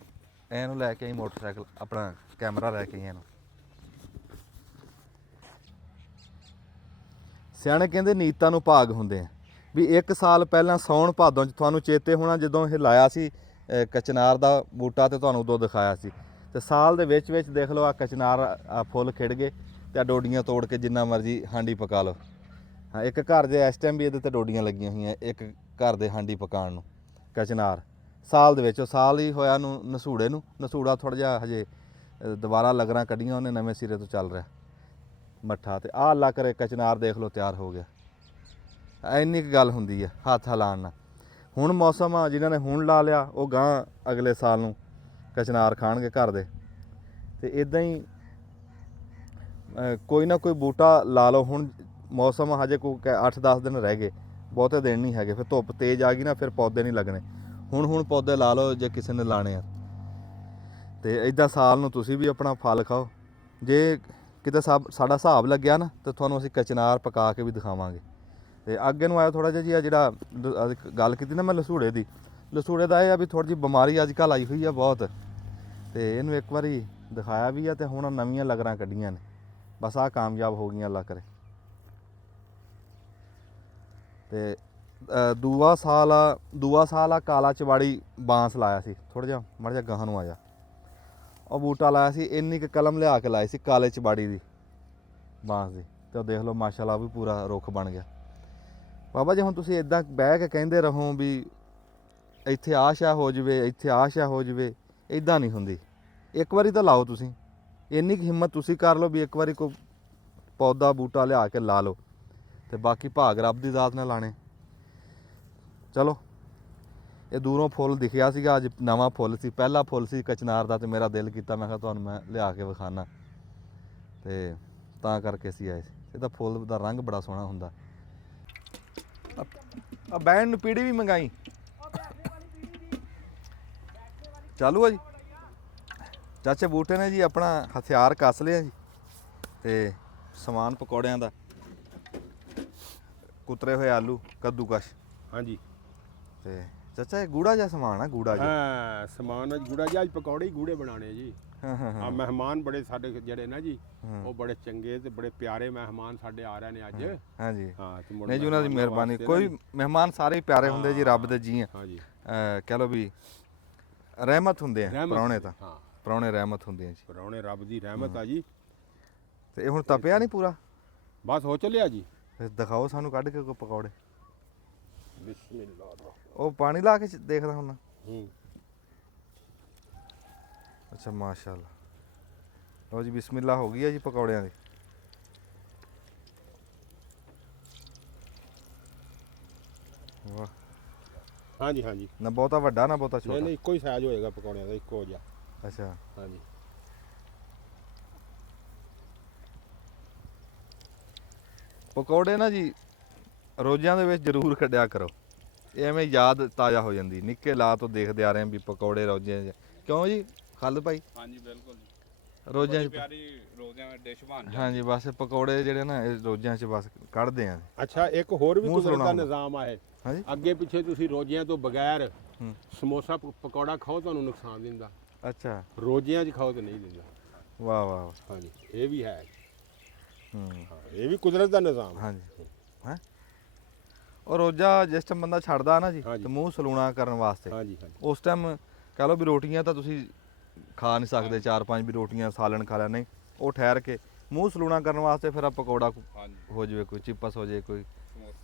ਇਹਨੂੰ ਲੈ ਕੇ ਆਈ ਮੋਟਰਸਾਈਕਲ, ਆਪਣਾ ਕੈਮਰਾ ਲੈ ਕੇ ਆਈ ਇਹਨੂੰ। ਸਿਆਣੇ ਕਹਿੰਦੇ ਨੀਤਾਂ ਨੂੰ ਭਾਗ ਹੁੰਦੇ ਆ ਵੀ 1 ਸਾਲ ਪਹਿਲਾਂ ਸਾਉਣ ਭਾਦੋਂ 'ਚ ਤੁਹਾਨੂੰ ਚੇਤੇ ਹੋਣਾ ਜਦੋਂ ਇਹ ਲਾਇਆ ਸੀ ਕਚਨਾਰ ਦਾ ਬੂਟਾ ਤੇ ਤੁਹਾਨੂੰ ਉਦੋਂ ਦਿਖਾਇਆ ਸੀ ਤੇ ਸਾਲ ਦੇ ਵਿੱਚ ਦੇਖ ਲਓ ਆ ਕਚਨਾਰ ਆ ਫੁੱਲ ਖਿੜ ਗਏ ਤੇ ਆ ਡੋਡੀਆਂ ਤੋੜ ਕੇ ਜਿੰਨਾ ਮਰਜ਼ੀ ਹਾਂਡੀ ਪਕਾ ਲਓ। ਹਾਂ ਇੱਕ ਘਰ ਦੇ ਇਸ ਟਾਈਮ ਵੀ ਇਹਦੇ ਤੇ ਡੋਡੀਆਂ ਲੱਗੀਆਂ ਹੋਈਆਂ ਇੱਕ ਘਰ ਦੇ ਹਾਂਡੀ ਪਕਾਉਣ ਨੂੰ ਕਚਨਾਰ ਸਾਲ ਦੇ ਵਿੱਚ ਉਹ ਸਾਲ ਹੀ ਹੋਇਆ ਨੂੰ ਨਸੂੜੇ ਨੂੰ ਨਸੂੜਾ ਥੋੜ੍ਹਾ ਜਿਹਾ ਹਜੇ ਦੁਬਾਰਾ ਲਗਰਾਂ ਕੱਢੀਆਂ ਉਹਨੇ ਨਵੇਂ ਸਿਰੇ ਤੋਂ ਚੱਲ ਰਿਹਾ ਮੱਠਾ ਤੇ ਆਹ ਅੱਲਾ ਕਰੇ ਕਚਨਾਰ ਦੇਖ ਲਓ ਤਿਆਰ ਹੋ ਗਿਆ। ਇੰਨੀ ਕੁ ਗੱਲ ਹੁੰਦੀ ਆ ਹੱਥ ਹਿਲਾਉਣ ਨਾਲ। ਹੁਣ ਮੌਸਮ ਆ ਜਿਨ੍ਹਾਂ ਨੇ ਹੁਣ ਲਾ ਲਿਆ ਉਹ ਗਾਂ ਅਗਲੇ ਸਾਲ ਨੂੰ ਕਚਨਾਰ ਖਾਣਗੇ ਘਰ ਦੇ ਤੇ ਇਦਾਂ ਹੀ ਕੋਈ ਨਾ ਕੋਈ ਬੂਟਾ ਲਾ ਲਓ। ਹੁਣ ਮੌਸਮ ਹਜੇ ਕੋਈ 8-10 ਦਿਨ ਰਹਿ ਗਏ ਬਹੁਤੇ ਦਿਨ ਨਹੀਂ ਹੈਗੇ ਫਿਰ ਧੁੱਪ ਤੇਜ਼ ਆ ਗਈ ਨਾ ਫਿਰ ਪੌਦੇ ਨਹੀਂ ਲੱਗਣੇ। ਹੁਣ ਪੌਦੇ ਲਾ ਲਓ ਜੇ ਕਿਸੇ ਨੇ ਲਾਣੇ ਆ ਤੇ ਇਦਾਂ ਸਾਲ ਨੂੰ ਤੁਸੀਂ ਵੀ ਆਪਣਾ ਫਲ ਖਾਓ। ਜੇ ਕਿਤੇ ਸਾਡਾ ਹਿਸਾਬ ਲੱਗਿਆ ਨਾ ਤਾਂ ਤੁਹਾਨੂੰ ਅਸੀਂ ਕਚਨਾਰ ਪਕਾ ਕੇ ਵੀ ਦਿਖਾਵਾਂਗੇ। ਤੇ ਅੱਗੇ ਨੂੰ ਆਇਆ ਥੋੜਾ ਜਿਹਾ ਜੀ ਆ ਜਿਹੜਾ ਗੱਲ ਕੀਤੀ ਨਾ ਮੈਂ ਲਸੂੜੇ ਦੀ ਲਸੂੜੇ ਦਾ ਇਹ ਆ ਵੀ ਥੋੜੀ ਜਿਹੀ ਬਿਮਾਰੀ ਅੱਜ ਕੱਲ੍ਹ ਆਈ ਹੋਈ ਆ ਬਹੁਤ ਤੇ ਇਹਨੂੰ ਇੱਕ ਵਾਰੀ ਦਿਖਾਇਆ ਵੀ ਆ ਤੇ ਹੁਣ ਨਵੀਆਂ ਲਗਰਾਂ ਕੱਢੀਆਂ ਨੇ ਬਸ ਆ ਕਾਮਯਾਬ ਹੋ ਗਈਆਂ ਅੱਲਾ ਕਰੇ। ਤੇ ਦੂਆ ਸਾਲ ਆ ਕਾਲਾ ਚਵਾੜੀ ਬਾਂਸ ਲਾਇਆ ਸੀ ਥੋੜਾ ਜਿਹਾ ਮੜ ਜਾ ਗਾਹਾਂ ਨੂੰ ਆ ਜਾ ਉਹ ਬੂਟਾ ਲਾਇਆ ਸੀ ਇੰਨੀ ਕੁ ਕਲਮ ਲਿਆ ਕੇ ਲਾਈ ਸੀ ਕਾਲੇ ਚਵਾੜੀ ਦੀ ਬਾਂਸ ਦੀ ਤੇ ਉਹ ਦੇਖ ਲਓ ਮਾਸ਼ਾਅੱਲਾ ਵੀ ਪੂਰਾ ਰੁੱਖ ਬਣ ਗਿਆ। ਬਾਬਾ ਜੀ ਹੁਣ ਤੁਸੀਂ ਇਦਾਂ ਬਹਿ ਕੇ ਕਹਿੰਦੇ ਰਹੋ ਵੀ ਇੱਥੇ ਆਸ਼ਾ ਹੋ ਜਵੇ ਇੱਥੇ ਆਸ਼ਾ ਹੋ ਜਵੇ ਇਦਾਂ ਨਹੀਂ ਹੁੰਦੀ। ਇੱਕ ਵਾਰੀ ਤਾਂ ਲਾਓ ਤੁਸੀਂ ਇੰਨੀ ਕੁ ਹਿੰਮਤ ਤੁਸੀਂ ਕਰ ਲਓ ਵੀ ਇੱਕ ਵਾਰੀ ਕੋਈ ਪੌਦਾ ਬੂਟਾ ਲਿਆ ਕੇ ਲਾ ਲਓ ਤੇ ਬਾਕੀ ਭਾਗ ਰੱਬ ਦੀ ਜ਼ਾਤ ਨਾਲ ਲਾਣੇ। ਚਲੋ ਇਹ ਦੂਰੋਂ ਫੁੱਲ ਦਿਖਿਆ ਸੀਗਾ ਅੱਜ ਨਵਾਂ ਫੁੱਲ ਸੀ ਪਹਿਲਾ ਫੁੱਲ ਸੀ ਕਚਨਾਰ ਦਾ ਤੇ ਮੇਰਾ ਦਿਲ ਕੀਤਾ ਮੈਂ ਕਿਹਾ ਤੁਹਾਨੂੰ ਮੈਂ ਲਿਆ ਕੇ ਵਿਖਾਣਾ ਤੇ ਤਾਂ ਕਰਕੇ ਅਸੀਂ ਆਏ ਸੀ। ਇਹਦਾ ਫੁੱਲ ਦਾ ਰੰਗ ਬੜਾ ਸੋਹਣਾ ਹੁੰਦਾ। ਆ ਬੈਂਡ ਨੂੰ ਪੀੜੀ ਵੀ ਮੰਗਾਈ ਚਾਲੂ ਆ ਜੀ। ਚਾਚੇ ਬੂਟੇ ਨੇ ਜੀ ਆਪਣਾ ਹਥਿਆਰ ਕੱਸ ਲਿਆ ਜੀ ਤੇ ਸਮਾਨ ਪਕੌੜਿਆਂ ਦਾ ਕੁਤਰੇ ਹੋਏ ਆਲੂ ਕੱਦੂਕਸ਼ ਹਾਂਜੀ ਤੇ ਚਾਚਾ ਇਹ ਗੂੜਾ ਜਿਹਾ ਸਮਾਨ ਆ ਗੂੜਾ ਜਿਹਾ। ਹਾਂ ਸਮਾਨ ਗੂੜਾ ਜਿਹਾ ਅੱਜ ਪਕੌੜੇ ਹੀ ਗੂੜੇ ਬਣਾਣੇ ਜੀ। ਆ ਮਹਿਮਾਨ ਬੜੇ ਸਾਡੇ ਜਿਹੜੇ ਨਾ ਜੀ ਉਹ ਬੜੇ ਚੰਗੇ ਤੇ ਬੜੇ ਪਿਆਰੇ ਮਹਿਮਾਨ ਸਾਡੇ ਆ ਰਹੇ ਨੇ ਅੱਜ। ਹਾਂਜੀ ਹਾਂ ਤੇ ਮੁੜ ਨਹੀਂ ਜੀ ਉਹਨਾਂ ਦੀ ਮਿਹਰਬਾਨੀ ਕੋਈ ਮਹਿਮਾਨ ਸਾਰੇ ਹੀ ਪਿਆਰੇ ਹੁੰਦੇ ਜੀ ਰੱਬ ਦੇ ਜੀ ਆ। ਹਾਂਜੀ ਕਹਿ ਲਓ ਵੀ ਰਹਿਮਤ ਹੁੰਦੇ ਆ ਪ੍ਰਾਹੁਣੇ ਤਾਂ ਹਾਂ ਪ੍ਰਾਹੁਣੇ ਰਹਿਮਤ ਹੁੰਦੇ ਆ ਜੀ ਪ੍ਰਾਹੁਣੇ ਰੱਬ ਦੀ ਰਹਿਮਤ ਆ ਜੀ। ਤੇ ਇਹ ਹੁਣ ਤਪਿਆ ਨਹੀਂ ਪੂਰਾ ਬਸ ਹੋ ਚੱਲਿਆ ਜੀ। ਫਿਰ ਦਿਖਾਓ ਸਾਨੂੰ ਕੱਢ ਕੇ ਕੋਈ ਪਕੌੜੇ। ਬਿਸਮਿਲ੍ਲਾ ਉਹ ਪਾਣੀ ਲਾ ਕੇ ਦੇਖਦਾ ਹੁਣ। ਹੂੰ ਅੱਛਾ ਮਾਸ਼ਾਅੱਲਾ ਲਓ ਜੀ ਬਿਸਮਿਲ੍ਲਾ ਹੋ ਗਈ ਹੈ ਜੀ ਪਕੌੜਿਆਂ ਦੀ। ਵਾਹ ਹਾਂਜੀ ਹਾਂਜੀ ਨਾ ਬਹੁਤਾ ਵੱਡਾ ਨਾ ਬਹੁਤਾ ਛੋਟਾ। ਨਹੀਂ ਇੱਕੋ ਹੀ ਸਾਈਜ਼ ਹੋਏਗਾ ਪਕੌੜਿਆਂ ਦਾ ਇੱਕੋ ਜਿਹਾ। ਅੱਛਾ ਹਾਂਜੀ ਪਕੌੜੇ ਨਾ ਜੀ ਰੋਜ਼ਾਂ ਦੇ ਵਿੱਚ ਜ਼ਰੂਰ ਕੱਢਿਆ ਕਰੋ ਇਹ ਐਵੇਂ ਯਾਦ ਤਾਜ਼ਾ ਹੋ ਜਾਂਦੀ। ਨਿੱਕੇ ਲਾ ਤੋਂ ਦੇਖਦੇ ਆ ਰਹੇ ਵੀ ਪਕੌੜੇ ਰੋਜ਼ਾਂ 'ਚ ਕਿਉਂ ਜੀ ਖਾਲਦ ਭਾਈ। ਹਾਂਜੀ ਬਿਲਕੁਲ ਰੋਜ਼ਾਂ 'ਚ ਪਿਆਰੀ ਰੋਜ਼ਿਆਂ ਦੀ ਡਿਸ਼ ਬਣ ਜਾਂਦੀ। ਹਾਂਜੀ ਬਸ ਪਕੌੜੇ ਜਿਹੜੇ ਨਾ ਇਹ ਰੋਜ਼ਾਂ 'ਚ ਬਸ ਕੱਢਦੇ ਆ। ਅੱਛਾ ਇੱਕ ਹੋਰ ਵੀ ਮੂੰਹ ਕੁਦਰਤ ਦਾ ਸੁਣਾਉਂਦਾ। ਨਿਜ਼ਾਮ ਆ ਇਹ। ਹਾਂਜੀ ਅੱਗੇ ਪਿੱਛੇ ਤੁਸੀਂ ਰੋਜ਼ਿਆਂ ਤੋਂ ਬਗੈਰ ਹੂੰ। ਸਮੋਸਾ ਪਕੌੜਾ ਖਾਓ ਤੁਹਾਨੂੰ ਨੁਕਸਾਨ ਦਿੰਦਾ। ਅੱਛਾ ਰੋਜ਼ਿਆਂ 'ਚ ਖਾਓ ਤਾਂ ਨਹੀਂ ਦਿੰਦਾ। ਵਾਹ ਵਾਹ ਵਾਹ। ਹਾਂਜੀ ਇਹ ਵੀ ਹੈ। ਹੂੰ ਹਾਂ ਇਹ ਵੀ ਕੁਦਰਤ ਦਾ ਨਿਜ਼ਾਮ ਹੈ। ਹਾਂਜੀ ਹੈ ਉਹ ਰੋਜ਼ਾ ਜਿਸ ਟਾਈਮ ਬੰਦਾ ਛੱਡਦਾ ਨਾ ਜੀ ਹਾਂਜੀ। ਤੇ ਮੂੰਹ ਸਲੂਣਾ ਕਰਨ ਵਾਸਤੇ ਹਾਂਜੀ ਹਾਂਜੀ ਉਸ ਟਾਈਮ ਕਹ ਲਓ ਵੀ ਰੋਟੀਆਂ ਤਾਂ ਤੁਸੀਂ ਖਾ ਨਹੀਂ ਸਕਦੇ 4-5 ਵੀ ਰੋਟੀਆਂ ਸਾਲਣ ਖਾ ਲਿਆ ਨਹੀਂ ਉਹ ਠਹਿਰ ਕੇ ਮੂੰਹ ਸਲੂਣਾ ਕਰਨ ਵਾਸਤੇ ਫਿਰ ਆ ਪਕੌੜਾ ਹਾਂਜੀ ਹੋ ਜਾਵੇ ਕੋਈ ਚਿਪਸ ਹੋ ਜਾਵੇ ਕੋਈ